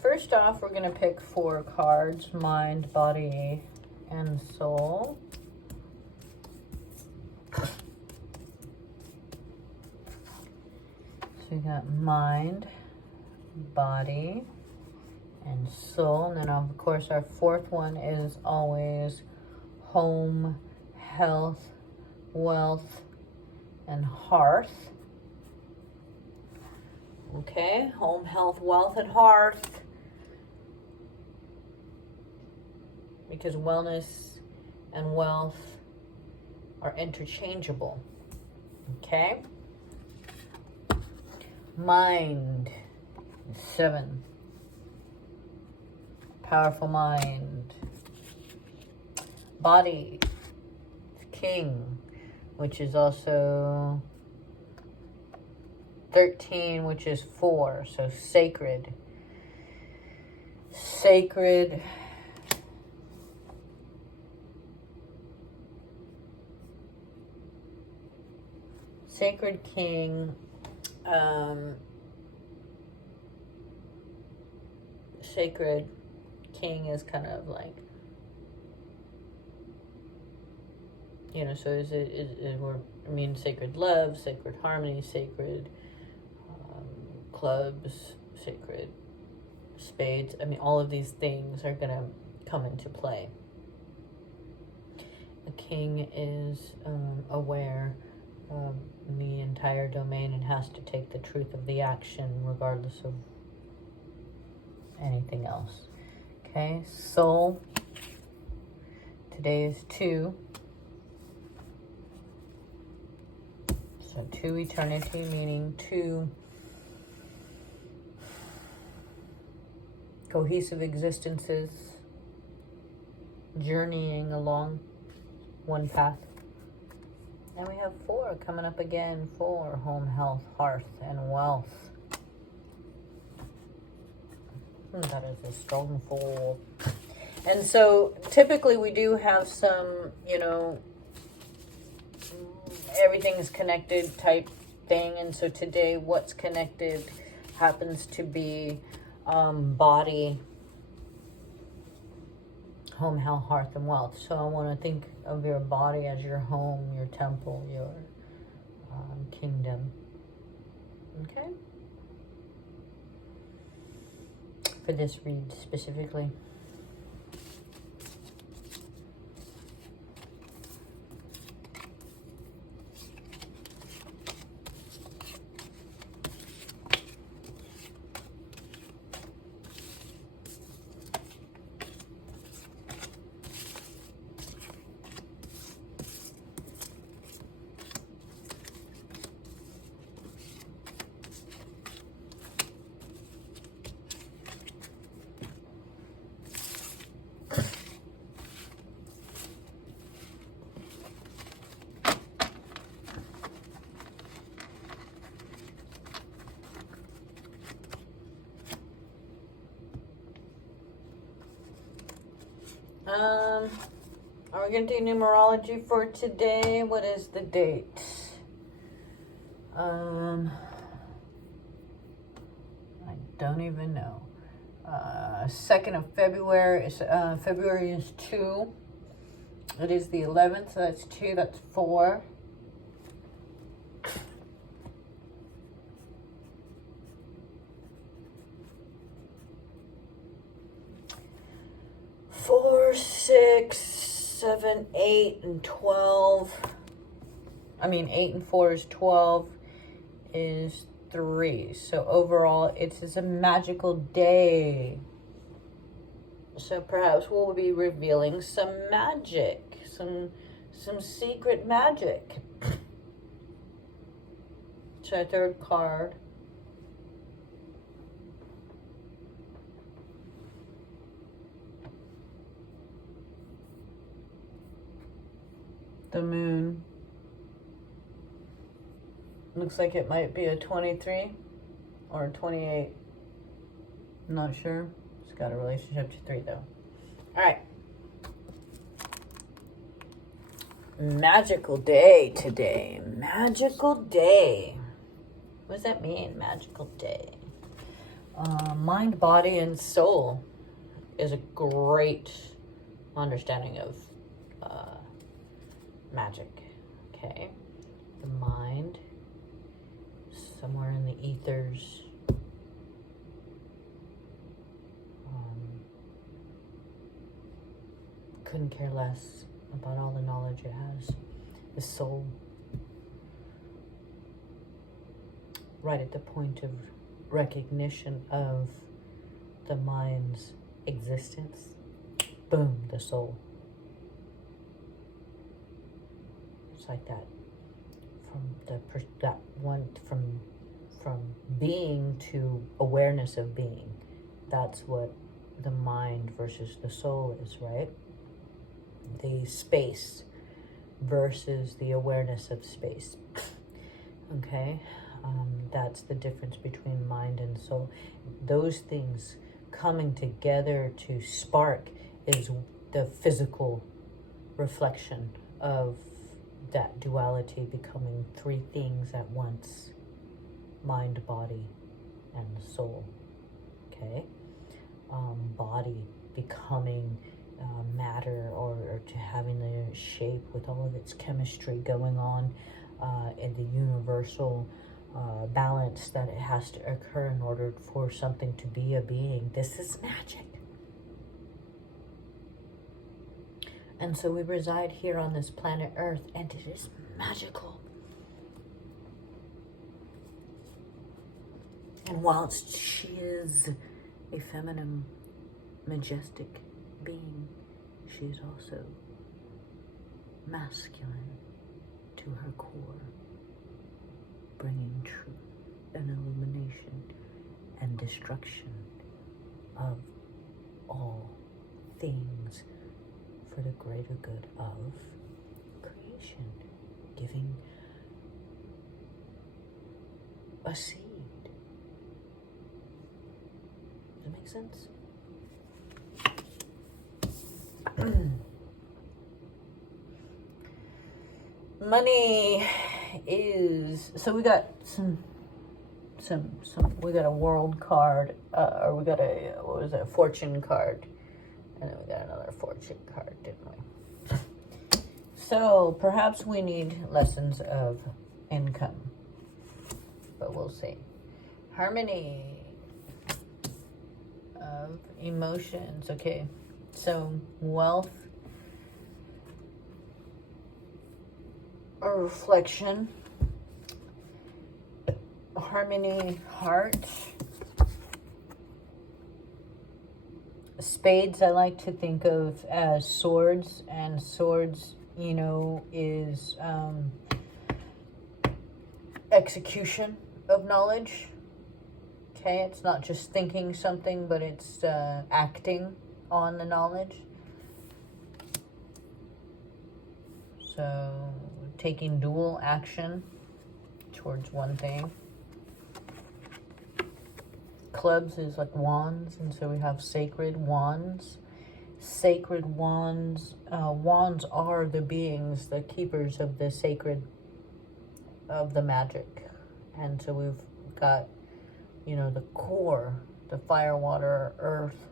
First off, we're going to pick 4 cards: mind, body, and soul. So we got mind, body, and soul. And then, of course, our 4th one is always home, health, wealth, and hearth. Okay, home, health, wealth, and hearth. Because wellness and wealth are interchangeable. Okay? Mind, 7. Powerful mind. Body, king, which is also 13, which is 4. So sacred. Sacred. Sacred king. Sacred king is kind of like, you know, so I mean, sacred love, sacred harmony, sacred clubs, sacred spades. I mean, all of these things are going to come into play. A king is aware of the entire domain and has to take the truth of the action regardless of anything else. Okay, soul. Today is 2. So 2 eternity, meaning 2 cohesive existences journeying along one path. And we have 4 coming up again. 4, home, health, hearth, and wealth. That is a strong 4. And so typically we do have some, you know, everything's connected type thing. And so today what's connected happens to be body, home, health, hearth, and wealth. So I want to think of your body as your home, your temple, your kingdom. Okay? For this read specifically. Are we going to do numerology for today? What is the date? I don't even know. 2nd of February is February is 2. It is the 11th, so that's 2, that's 4. Four, 6, 7, 8, and 12. I mean, 8 and 4 is 12, is 3. So overall, it's a magical day. So perhaps we'll be revealing some magic, some secret magic. It's our 3rd card. The moon. Looks like it might be a 23 or a 28. I'm not sure. It's got a relationship to 3 though. All right. Magical day today. Magical day. What does that mean, magical day? Mind, body, and soul is a great understanding of magic. Okay. The mind, somewhere in the ethers. Couldn't care less about all the knowledge it has. The soul, right at the point of recognition of the mind's existence, boom, the soul. It's like that. From being to awareness of being. That's what the mind versus the soul is, right? The space versus the awareness of space. Okay? That's the difference between mind and soul. Those things coming together to spark is the physical reflection of that duality becoming 3 things at once: mind, body, and soul. Okay? Body becoming matter, or to having the shape with all of its chemistry going on, in the universal balance that it has to occur in order for something to be a being. This is magic. And so we reside here on this planet Earth, and it is magical. And whilst she is a feminine, majestic being, she is also masculine to her core, bringing truth and illumination and destruction of all things for the greater good of creation, giving a seed. Does that make sense? Money is, so we got some we got a world card, or we got a, what was it, a fortune card, and then we got another fortune card, didn't we? So perhaps we need lessons of income, but we'll see. Harmony of emotions. Okay, so wealth, a reflection, harmony, heart. Spades I like to think of as swords, and swords, you know, is execution of knowledge. Okay, it's not just thinking something, but it's acting on the knowledge. So taking dual action towards one thing. Clubs is like wands, and so we have sacred wands. Sacred wands. Wands are the beings, the keepers of the sacred, of the magic. And so we've got, the core, the fire, water, earth,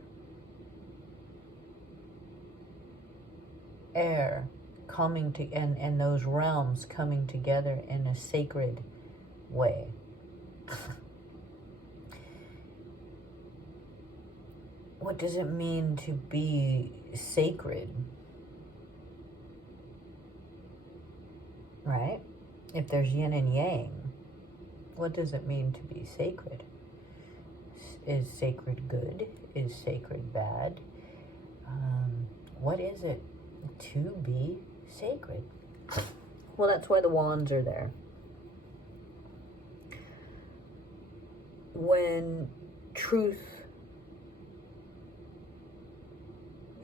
air, coming to, and those realms coming together in a sacred way. What does it mean to be sacred? Right? If there's yin and yang, what does it mean to be sacred? Is sacred good? Is sacred bad? What is it to be sacred? Well, that's why the wands are there. When truth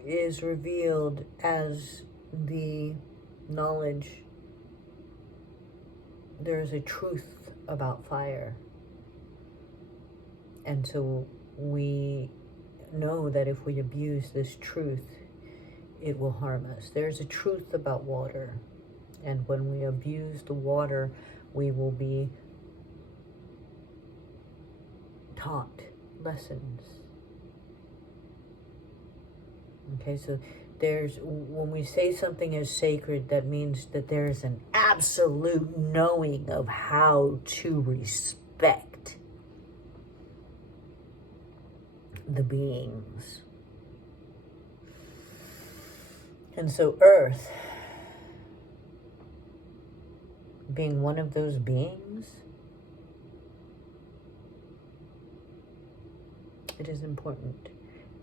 is revealed as the knowledge, there's a truth about fire. And so we know that if we abuse this truth, it will harm us. There's a truth about water. And when we abuse the water, we will be taught lessons. Okay, so when we say something is sacred, that means that there is an absolute knowing of how to respect the beings. And so Earth, being one of those beings, it is important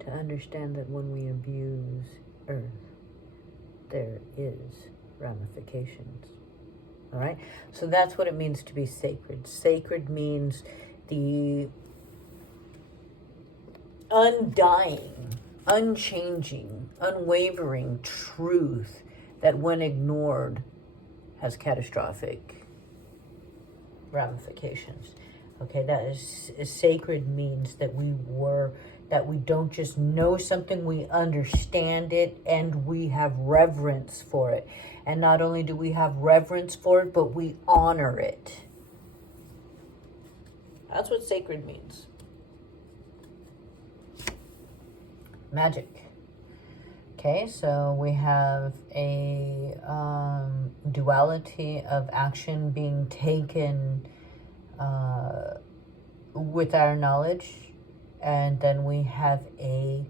to understand that when we abuse Earth, there is ramifications. All right? So that's what it means to be sacred. Sacred means the undying, unchanging, unwavering truth that when ignored has catastrophic ramifications. Okay, that is sacred means that we don't just know something, we understand it and we have reverence for it. And not only do we have reverence for it, but we honor it. That's what sacred means. Magic. Okay, so we have a duality of action being taken with our knowledge, and then we have a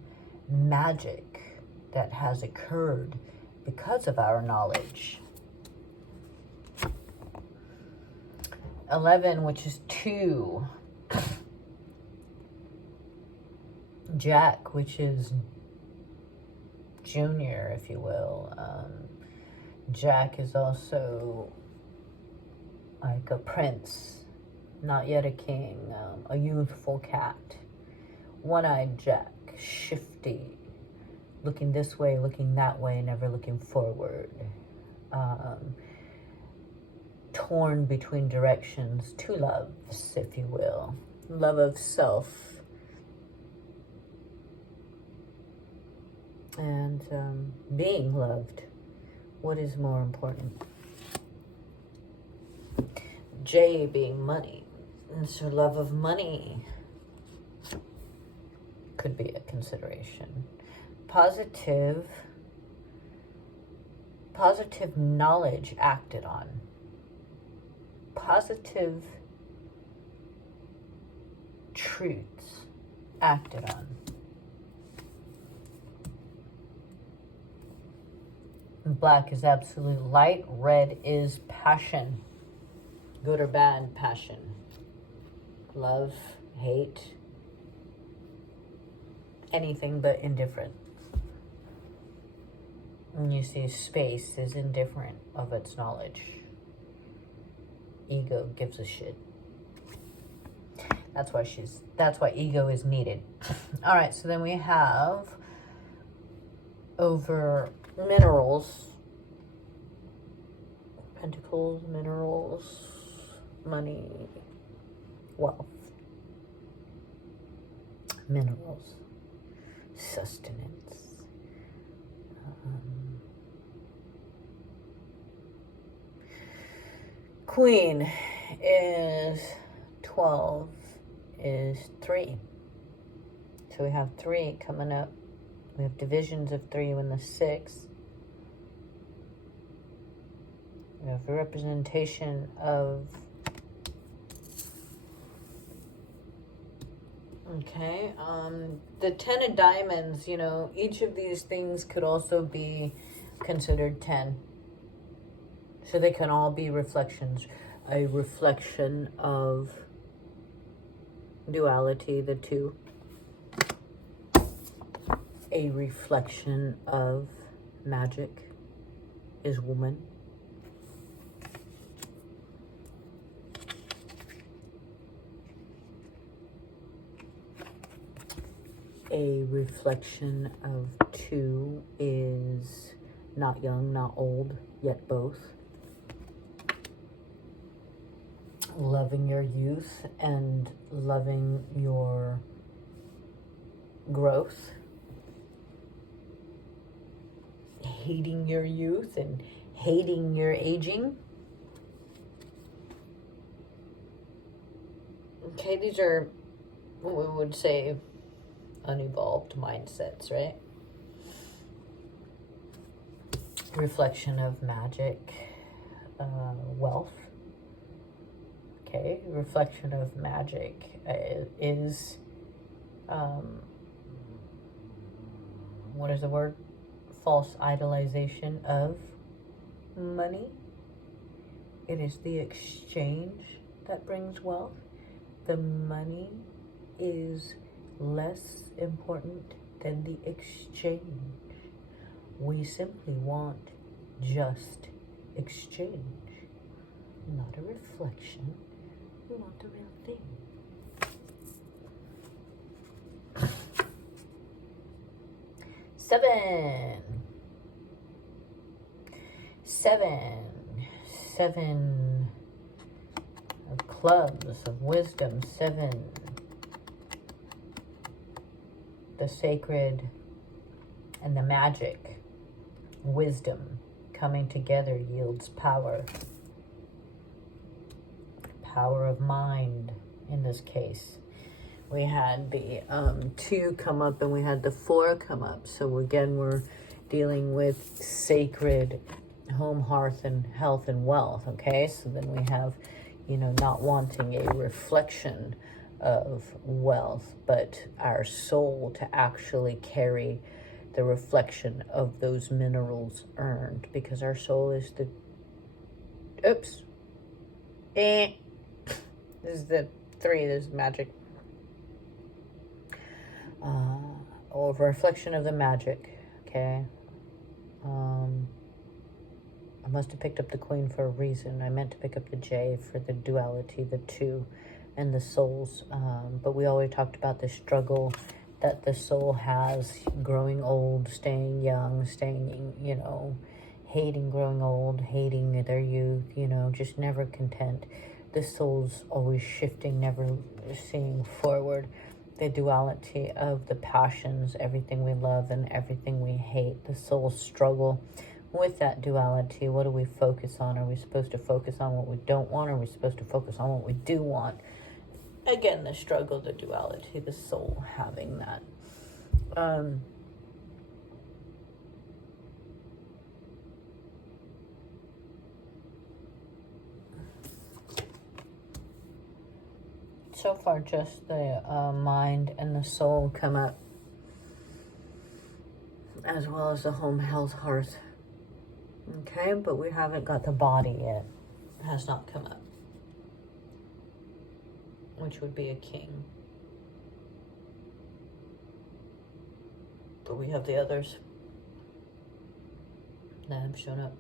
magic that has occurred because of our knowledge. 11, which is 2. Jack, which is junior, if you will. Jack is also like a prince, not yet a king, a youthful cat. One-eyed Jack, shifty, looking this way, looking that way, never looking forward. Torn between directions, two loves, if you will. Love of self and being loved. What is more important? J being money. And so love of money could be a consideration. Positive knowledge acted on. Positive truths acted on. Black is absolute light. Red is passion. Good or bad passion. Love, hate, anything but indifferent. And you see space is indifferent of its knowledge. Ego gives a shit. That's why ego is needed. All right, so then we have over minerals, pentacles, minerals, money, wealth, minerals, sustenance, Queen is 12 is 3. So we have 3 coming up. We have divisions of 3 in the 6. We have a representation of, okay, the 10 of diamonds, you know, each of these things could also be considered 10. So they can all be reflections. A reflection of duality, the 2. A reflection of magic is woman. A reflection of 2 is not young, not old, yet both. Loving your youth and loving your growth. Hating your youth and hating your aging. Okay, these are what we would say unevolved mindsets, right? Reflection of magic, wealth. Okay, reflection of magic is, what is the word? False idolization of money. It is the exchange that brings wealth. The money is less important than the exchange. We simply want just exchange, not a reflection. We want the real thing. Seven of clubs, of wisdom. 7, the sacred and the magic. Wisdom coming together yields power. Power of mind in this case. We had the 2 come up and we had the 4 come up. So again, we're dealing with sacred home, hearth, and health and wealth. Okay, so then we have, you know, not wanting a reflection of wealth, but our soul to actually carry the reflection of those minerals earned, because our soul is the, oops, this is the 3, this is magic. Or reflection of the magic, okay? I must have picked up the Queen for a reason. I meant to pick up the J for the duality, the 2, and the souls. But we always talked about the struggle that the soul has, growing old, staying young, staying, you know, hating growing old, hating their youth, you know, just never content. The soul's always shifting, never seeing forward. The duality of the passions, everything we love and everything we hate. The soul's struggle with that duality. What do we focus on? Are we supposed to focus on what we don't want? Or are we supposed to focus on what we do want? Again, the struggle, the duality, the soul having that. So far, just the mind and the soul come up, as well as the home, health, hearth. Okay, but we haven't got the body yet. It has not come up, which would be a king. But we have the others that have shown up.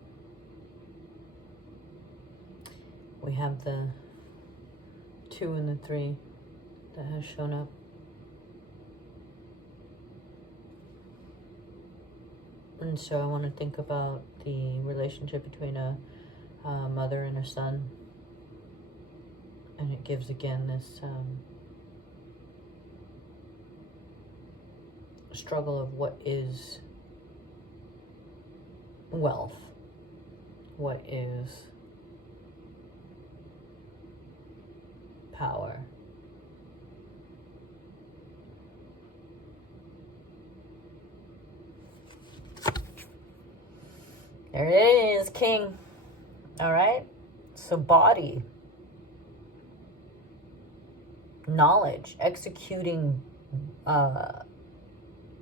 We have the 2 and the 3 that has shown up. And so I want to think about the relationship between a mother and a son. And it gives again this struggle of what is wealth, what is power. There it is, King. All right. So body, knowledge, executing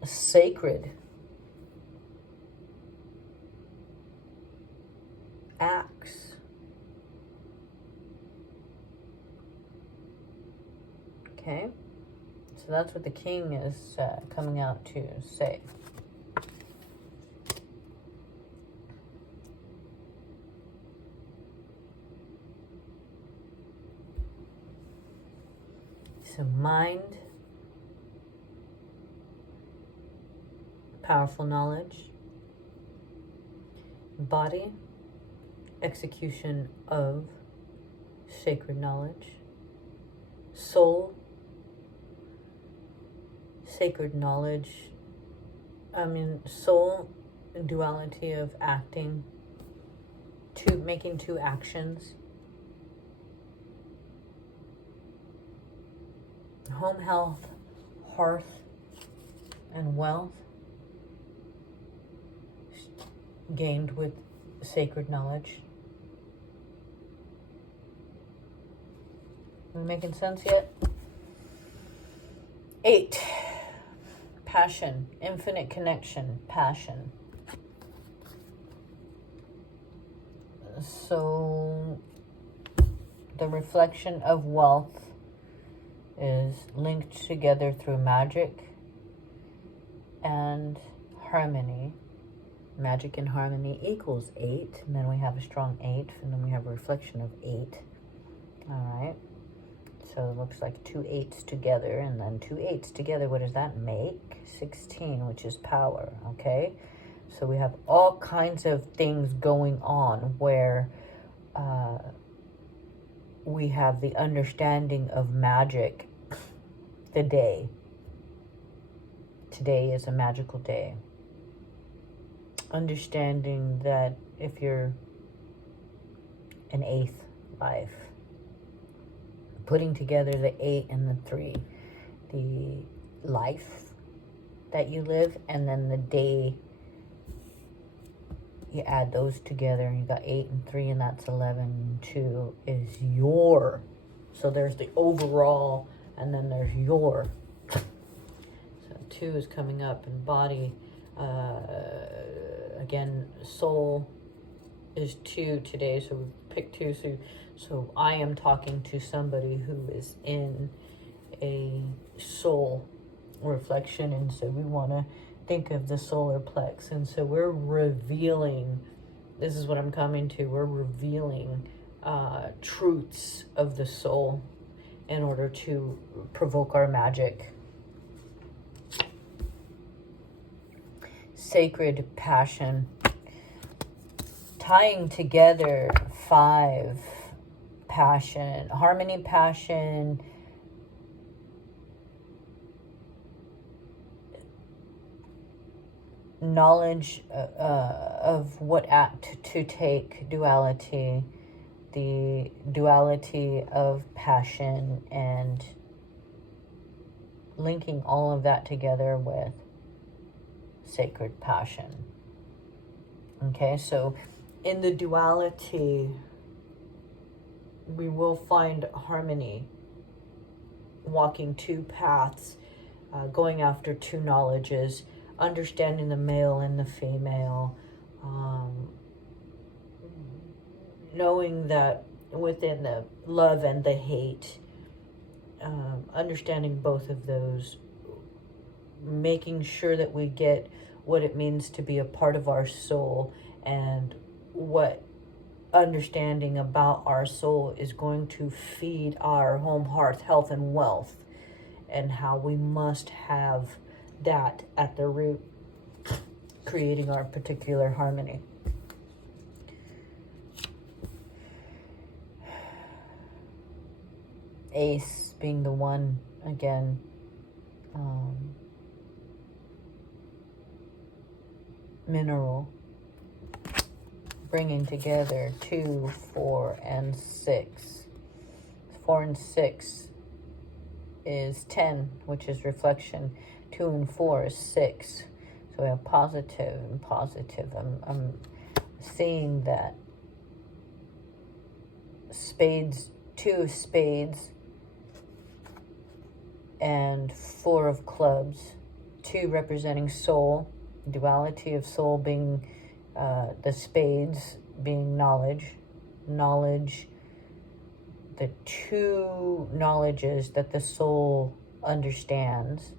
sacred acts. Okay. So that's what the king is coming out to say. So mind, powerful knowledge, body, execution of sacred knowledge, soul, sacred knowledge, soul, duality of acting, making two actions, home health, hearth, and wealth gained with sacred knowledge. Am I making sense yet? 8, passion, infinite connection, passion. So the reflection of wealth is linked together through magic and harmony. Magic and harmony equals 8, and then we have a strong 8, and then we have a reflection of 8. All right. So it looks like 2 8s together, and then 2 8s together, what does that make? 16, which is power, okay? So we have all kinds of things going on where we have the understanding of magic. The day. Today is a magical day. Understanding that if you're an 8th life, putting together the 8 and the 3, the life that you live, and then the day, you add those together and you got 8 and 3, and that's 11. 2 is your. So there's the overall, and then there's your. So 2 is coming up in body. Again, soul is 2 today, so we pick 2. So I am talking to somebody who is in a soul reflection, and so we want to think of the solar plex, and so we're revealing, this is what I'm coming to, we're revealing truths of the soul in order to provoke our magic. Sacred passion, tying together 5, passion, harmony, passion, knowledge of what act to take, duality, the duality of passion, and linking all of that together with sacred passion. Okay, so in the duality, we will find harmony, walking 2 paths, going after 2 knowledges, understanding the male and the female, knowing that within the love and the hate, understanding both of those, making sure that we get what it means to be a part of our soul, and what understanding about our soul is going to feed our home, hearth, health, and wealth, and how we must have that at the root, creating our particular harmony. Ace being the one, again, mineral, bringing together 2, 4, and 6. 4 and 6 is 10, which is reflection. 2 and 4 is 6. So we have positive and positive. I'm seeing that spades, 2 of spades, and 4 of clubs. 2 representing soul, duality of soul being the spades being knowledge, the 2 knowledges that the soul understands.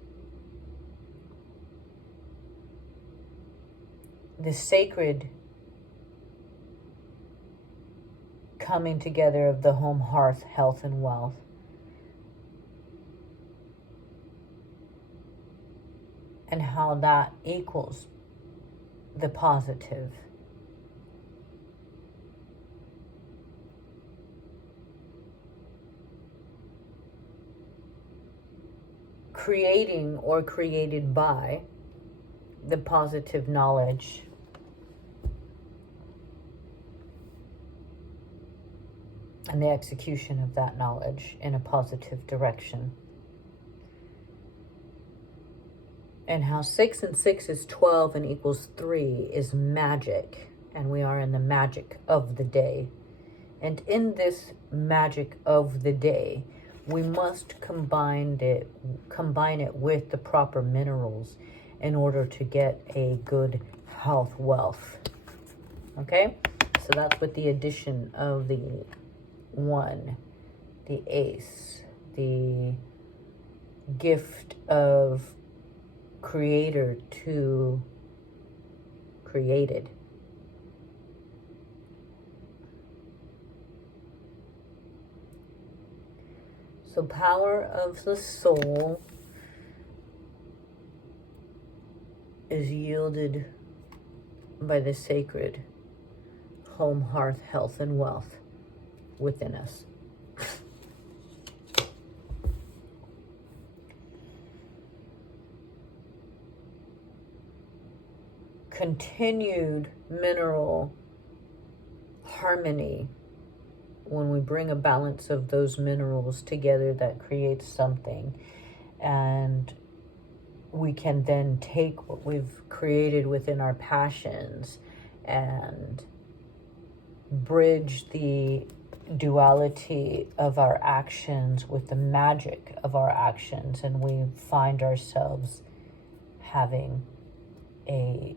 The sacred coming together of the home, hearth, health, and wealth. And how that equals the positive. Creating or created by the positive knowledge. And the execution of that knowledge in a positive direction. And how 6 and 6 is 12 and equals 3 is magic. And we are in the magic of the day. And in this magic of the day, we must combine it with the proper minerals in order to get a good health, wealth. Okay? So that's with the addition of the 1, the ace, the gift of creator to created. So power of the soul is yielded by the sacred home, hearth, health, and wealth within us. Continued mineral harmony, when we bring a balance of those minerals together, that creates something. And we can then take what we've created within our passions and bridge the duality of our actions with the magic of our actions, and we find ourselves having a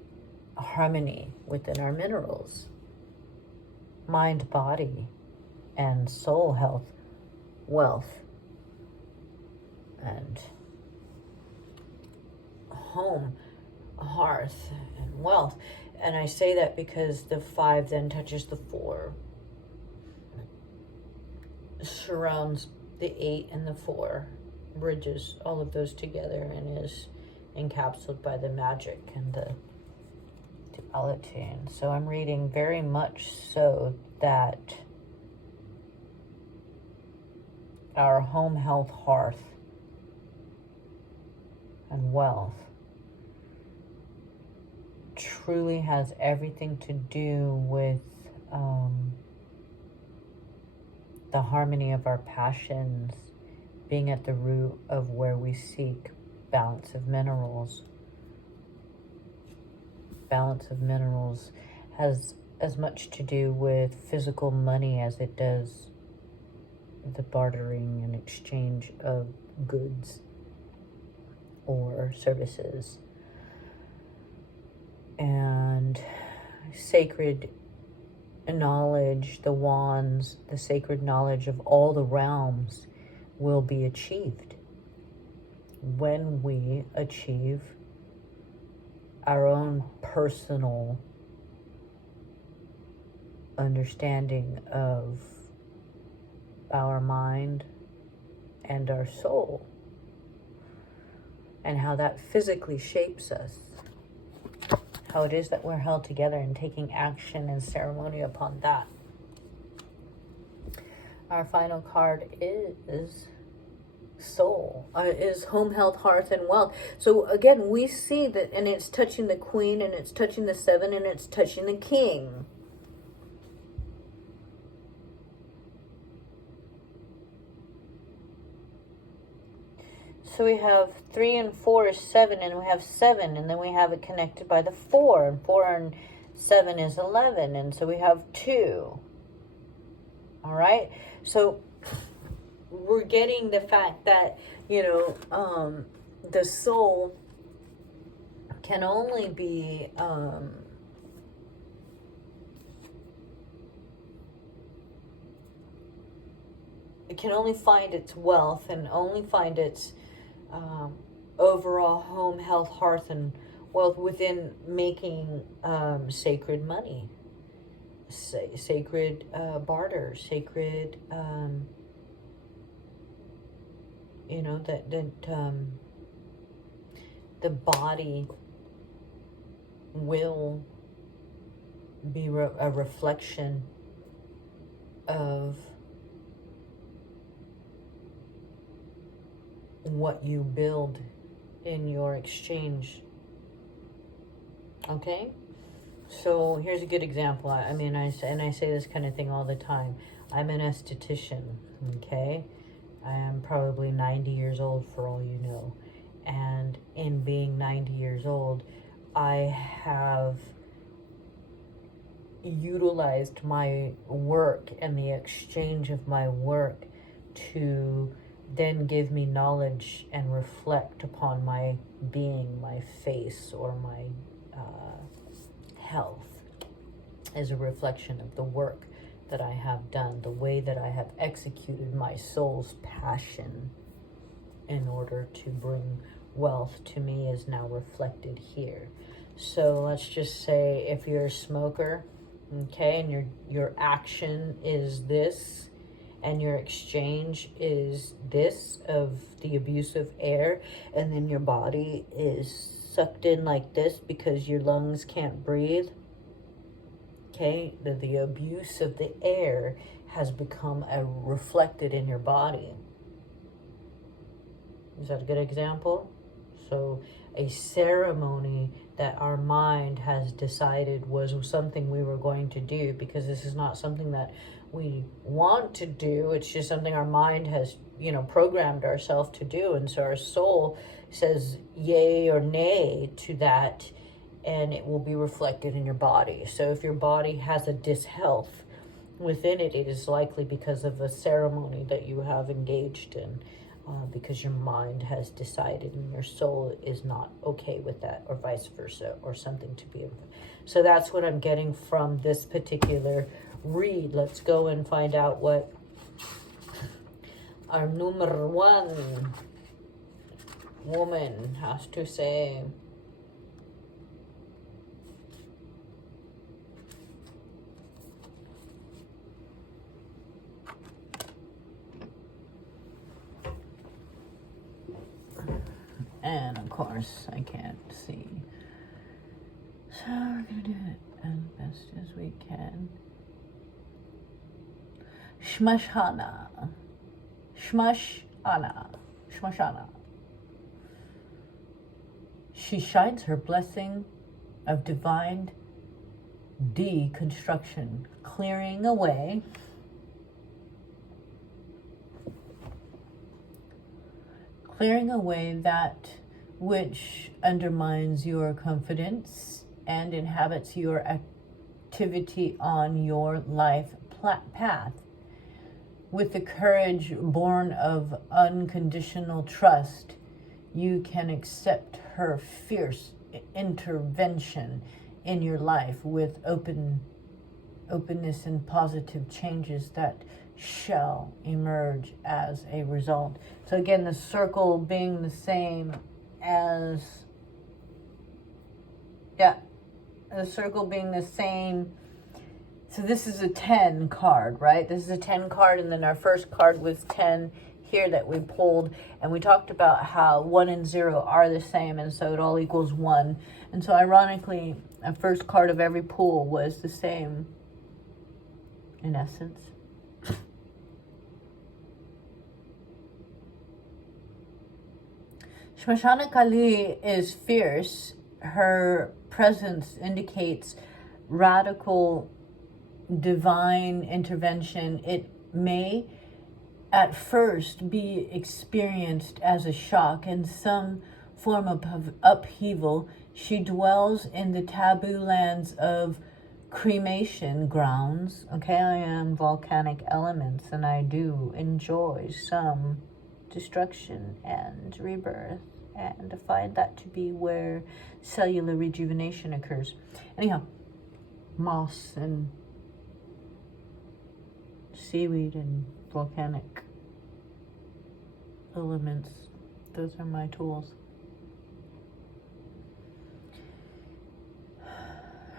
harmony within our minerals, mind, body, and soul, health, wealth, and home, hearth, and wealth. And I say that because the 5 then touches the 4, surrounds the 8 and the 4, bridges all of those together, and is encapsulated by the magic and the duality. And so I'm reading very much so that our home, health, hearth, and wealth truly has everything to do with the harmony of our passions being at the root of where we seek balance of minerals. Balance of minerals has as much to do with physical money as it does the bartering and exchange of goods or services. And sacred knowledge, the wands, the sacred knowledge of all the realms will be achieved when we achieve our own personal understanding of our mind and our soul, and how that physically shapes us, how it is that we're held together and taking action and ceremony upon that. Our final card is soul, is home, health, hearth, and wealth. So again, we see that, and it's touching the queen, and it's touching the 7, and it's touching the king. So we have 3 and 4 is 7, and we have 7, and then we have it connected by the 4, and 4 and 7 is 11, and so we have 2. All right? So we're getting the fact that, the soul can only be, it can only find its wealth and only find its overall home, health, hearth, and wealth within making sacred money, sacred barter, sacred, the body will be a reflection of what you build in your exchange. Okay? So here's a good example. I say this kind of thing all the time. I'm an esthetician, okay? I am probably 90 years old for all you know. And in being 90 years old, I have utilized my work and the exchange of my work to then give me knowledge and reflect upon my being, my face, or my health as a reflection of the work that I have done, the way that I have executed my soul's passion in order to bring wealth to me is now reflected here. So let's just say if you're a smoker, okay, and your action is this, and your exchange is this of the abusive air, and then your body is sucked in like this because your lungs can't breathe. Okay, the abuse of the air has become reflected in your body. Is that a good example? So a ceremony that our mind has decided was something we were going to do, because this is not something that we want to do. It's just something our mind has, programmed ourselves to do. And so our soul says yay or nay to that, and it will be reflected in your body. So if your body has a dishealth within it, it is likely because of a ceremony that you have engaged in, because your mind has decided and your soul is not okay with that, or vice versa, or something to be. So that's what I'm getting from this particular read. Let's go and find out what our number 1 woman has to say. And of course, I can't see. So we're going to do it as best as we can. Shmashana. Shmashana. Shmashana. She shines her blessing of divine deconstruction, clearing away that which undermines your confidence and inhabits your activity on your life path. With the courage born of unconditional trust, you can accept her fierce intervention in your life with openness and positive changes that shall emerge as a result. So again, the circle being the same as, the circle being the same. So this is a 10 card, right? This is a 10 card, and then our first card was 10 here that we pulled, and we talked about how 1 and 0 are the same, and so it all equals 1. And so ironically, the first card of every pull was the same in essence. Shmashana Kali is fierce. Her presence indicates radical divine intervention. It may at first be experienced as a shock and some form of upheaval, she dwells in the taboo lands of cremation grounds. Okay, I am volcanic elements and I do enjoy some destruction and rebirth, and find that to be where cellular rejuvenation occurs. Anyhow, moss and seaweed and volcanic elements, those are my tools.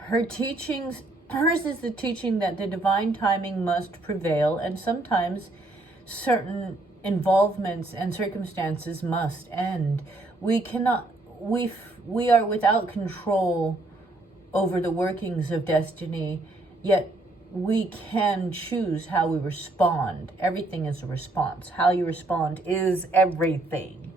Hers is the teaching that the divine timing must prevail, and sometimes certain involvements and circumstances must end. We are without control over the workings of destiny, yet we can choose how we respond. Everything is a response. How you respond is everything.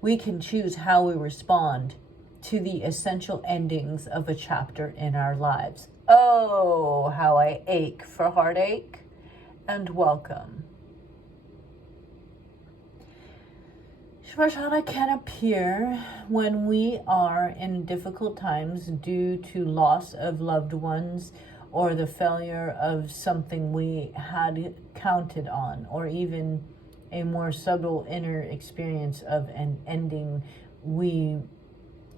We can choose how we respond to the essential endings of a chapter in our lives. Oh, how I ache for heartache, and welcome. Shmashana can appear when we are in difficult times due to loss of loved ones or the failure of something we had counted on, or even a more subtle inner experience of an ending we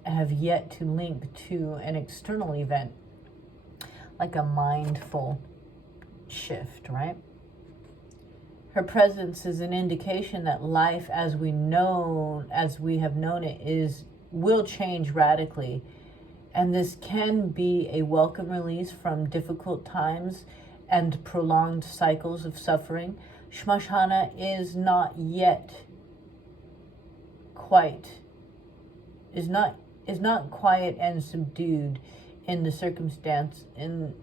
have yet to link to an external event, like a mindful shift, right? Her presence is an indication that life as we have known it will change radically. And this can be a welcome release from difficult times and prolonged cycles of suffering. Shmashana is not quiet and subdued in the circumstance in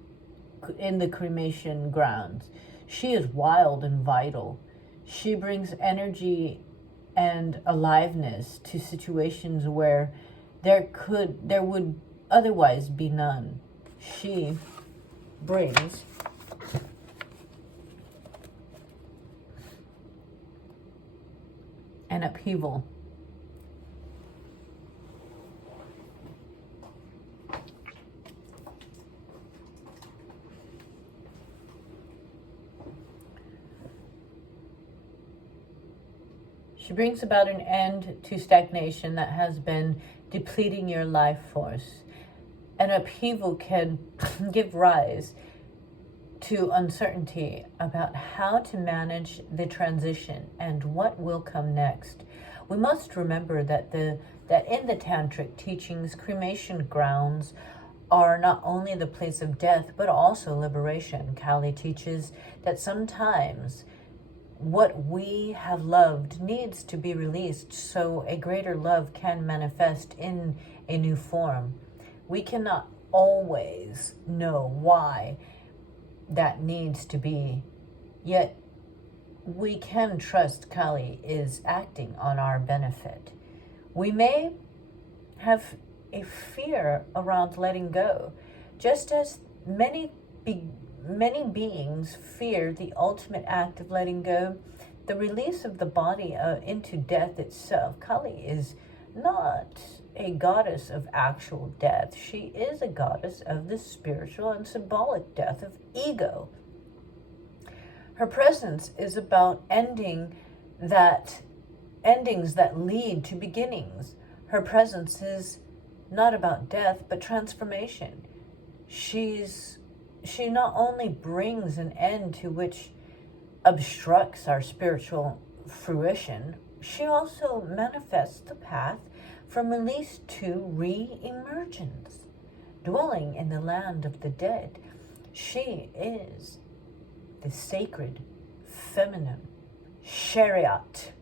the cremation grounds. She is wild and vital. She brings energy and aliveness to situations where there would otherwise be none. She brings an upheaval. She brings about an end to stagnation that has been depleting your life force. An upheaval can give rise to uncertainty about how to manage the transition and what will come next. We must remember that in the tantric teachings, cremation grounds are not only the place of death, but also liberation. Kali teaches that sometimes what we have loved needs to be released so a greater love can manifest in a new form. We cannot always know why that needs to be, yet we can trust Kali is acting on our benefit. We may have a fear around letting go, just as many beings fear the ultimate act of letting go, the release of the body into death itself. Kali is not a goddess of actual death. She is a goddess of the spiritual and symbolic death of ego. Her presence is about endings that lead to beginnings. Her presence is not about death, but transformation. She not only brings an end to which obstructs our spiritual fruition, she also manifests the path from release to re-emergence. Dwelling in the land of the dead, she is the sacred feminine chariot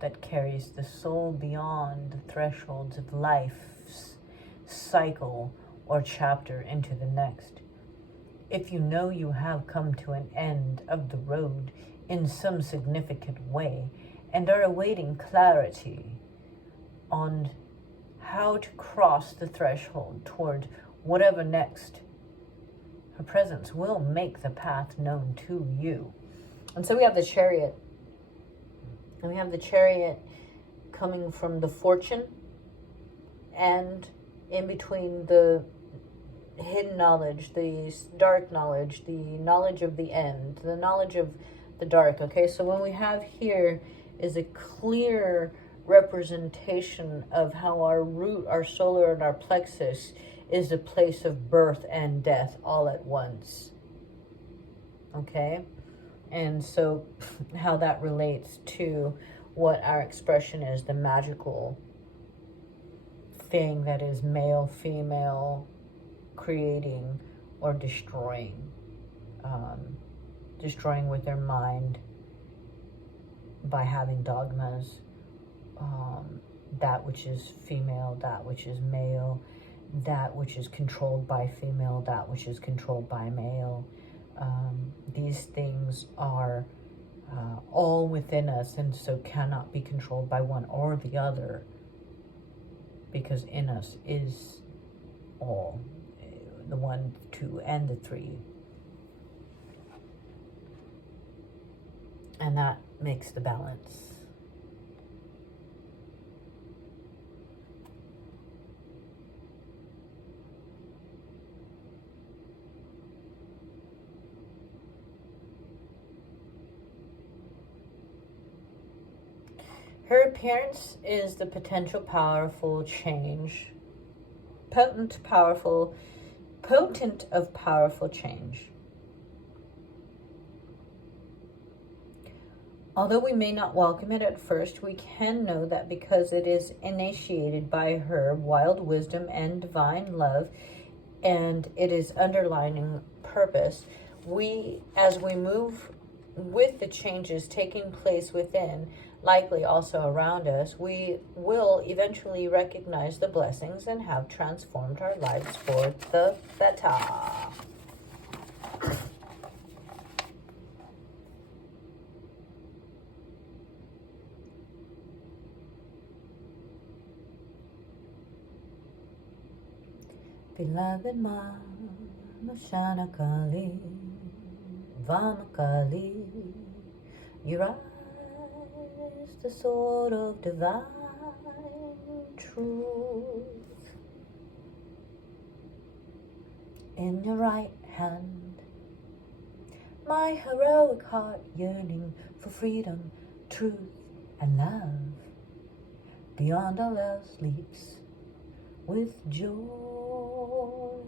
that carries the soul beyond the thresholds of life's cycle or chapter into the next. If you know you have come to an end of the road in some significant way and are awaiting clarity on how to cross the threshold toward whatever next, her presence will make the path known to you. And so we have the Chariot. And we have the Chariot coming from the fortune, and in between the hidden knowledge, the dark knowledge, the knowledge of the end, the knowledge of the dark. Okay, so what we have here is a clear representation of how our root, our solar, and our plexus is a place of birth and death all at once. Okay, and so how that relates to what our expression is, the magical thing that is male, female, creating or destroying. Destroying with their mind by having dogmas. That which is female, that which is male, that which is controlled by female, that which is controlled by male. These things are all within us, and so cannot be controlled by one or the other, because in us is all, the 1, 2, and the 3. And that makes the balance. Her appearance is the potential powerful change. Potent of powerful change. Although we may not welcome it at first, we can know that because it is initiated by her wild wisdom and divine love, and it is underlining purpose, as we move with the changes taking place within, likely also around us, we will eventually recognize the blessings and have transformed our lives for the better. Beloved Mama Shana Kali, Vama Kali, your eyes, the sword of divine truth. In your right hand, my heroic heart yearning for freedom, truth, and love. Beyond all else leaps with joy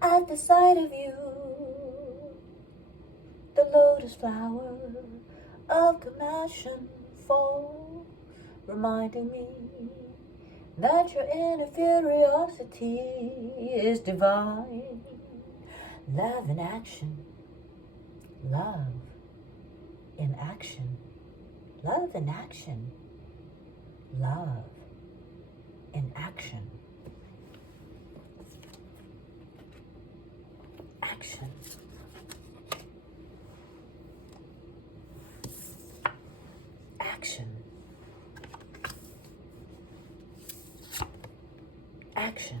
at the sight of you, the lotus flower of compassion fall, reminding me that your inner curiosity is divine. Love in action, love in action, love in action, love in action. Action. Action. Action.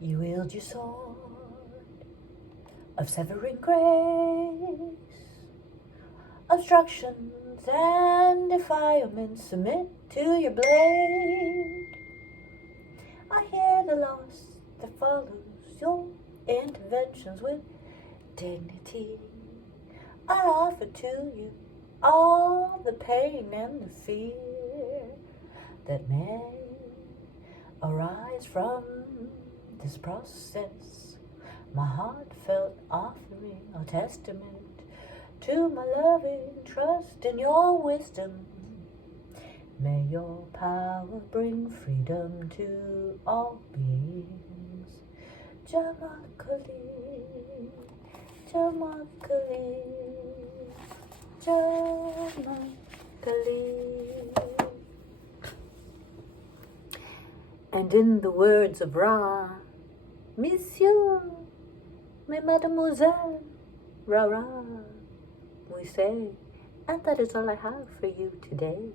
You wield your sword of severing grace. Obstructions and defilements submit to your blade. I hear the loss that follows your interventions with dignity. I offer to you all the pain and the fear that may arise from this process. My heartfelt offering, a testament to my loving trust in your wisdom. May your power bring freedom to all beings. Jamakali, Jamakali, Jamakali. And in the words of Ra, Monsieur, mais Mademoiselle, Ra, we say, and that is all I have for you today.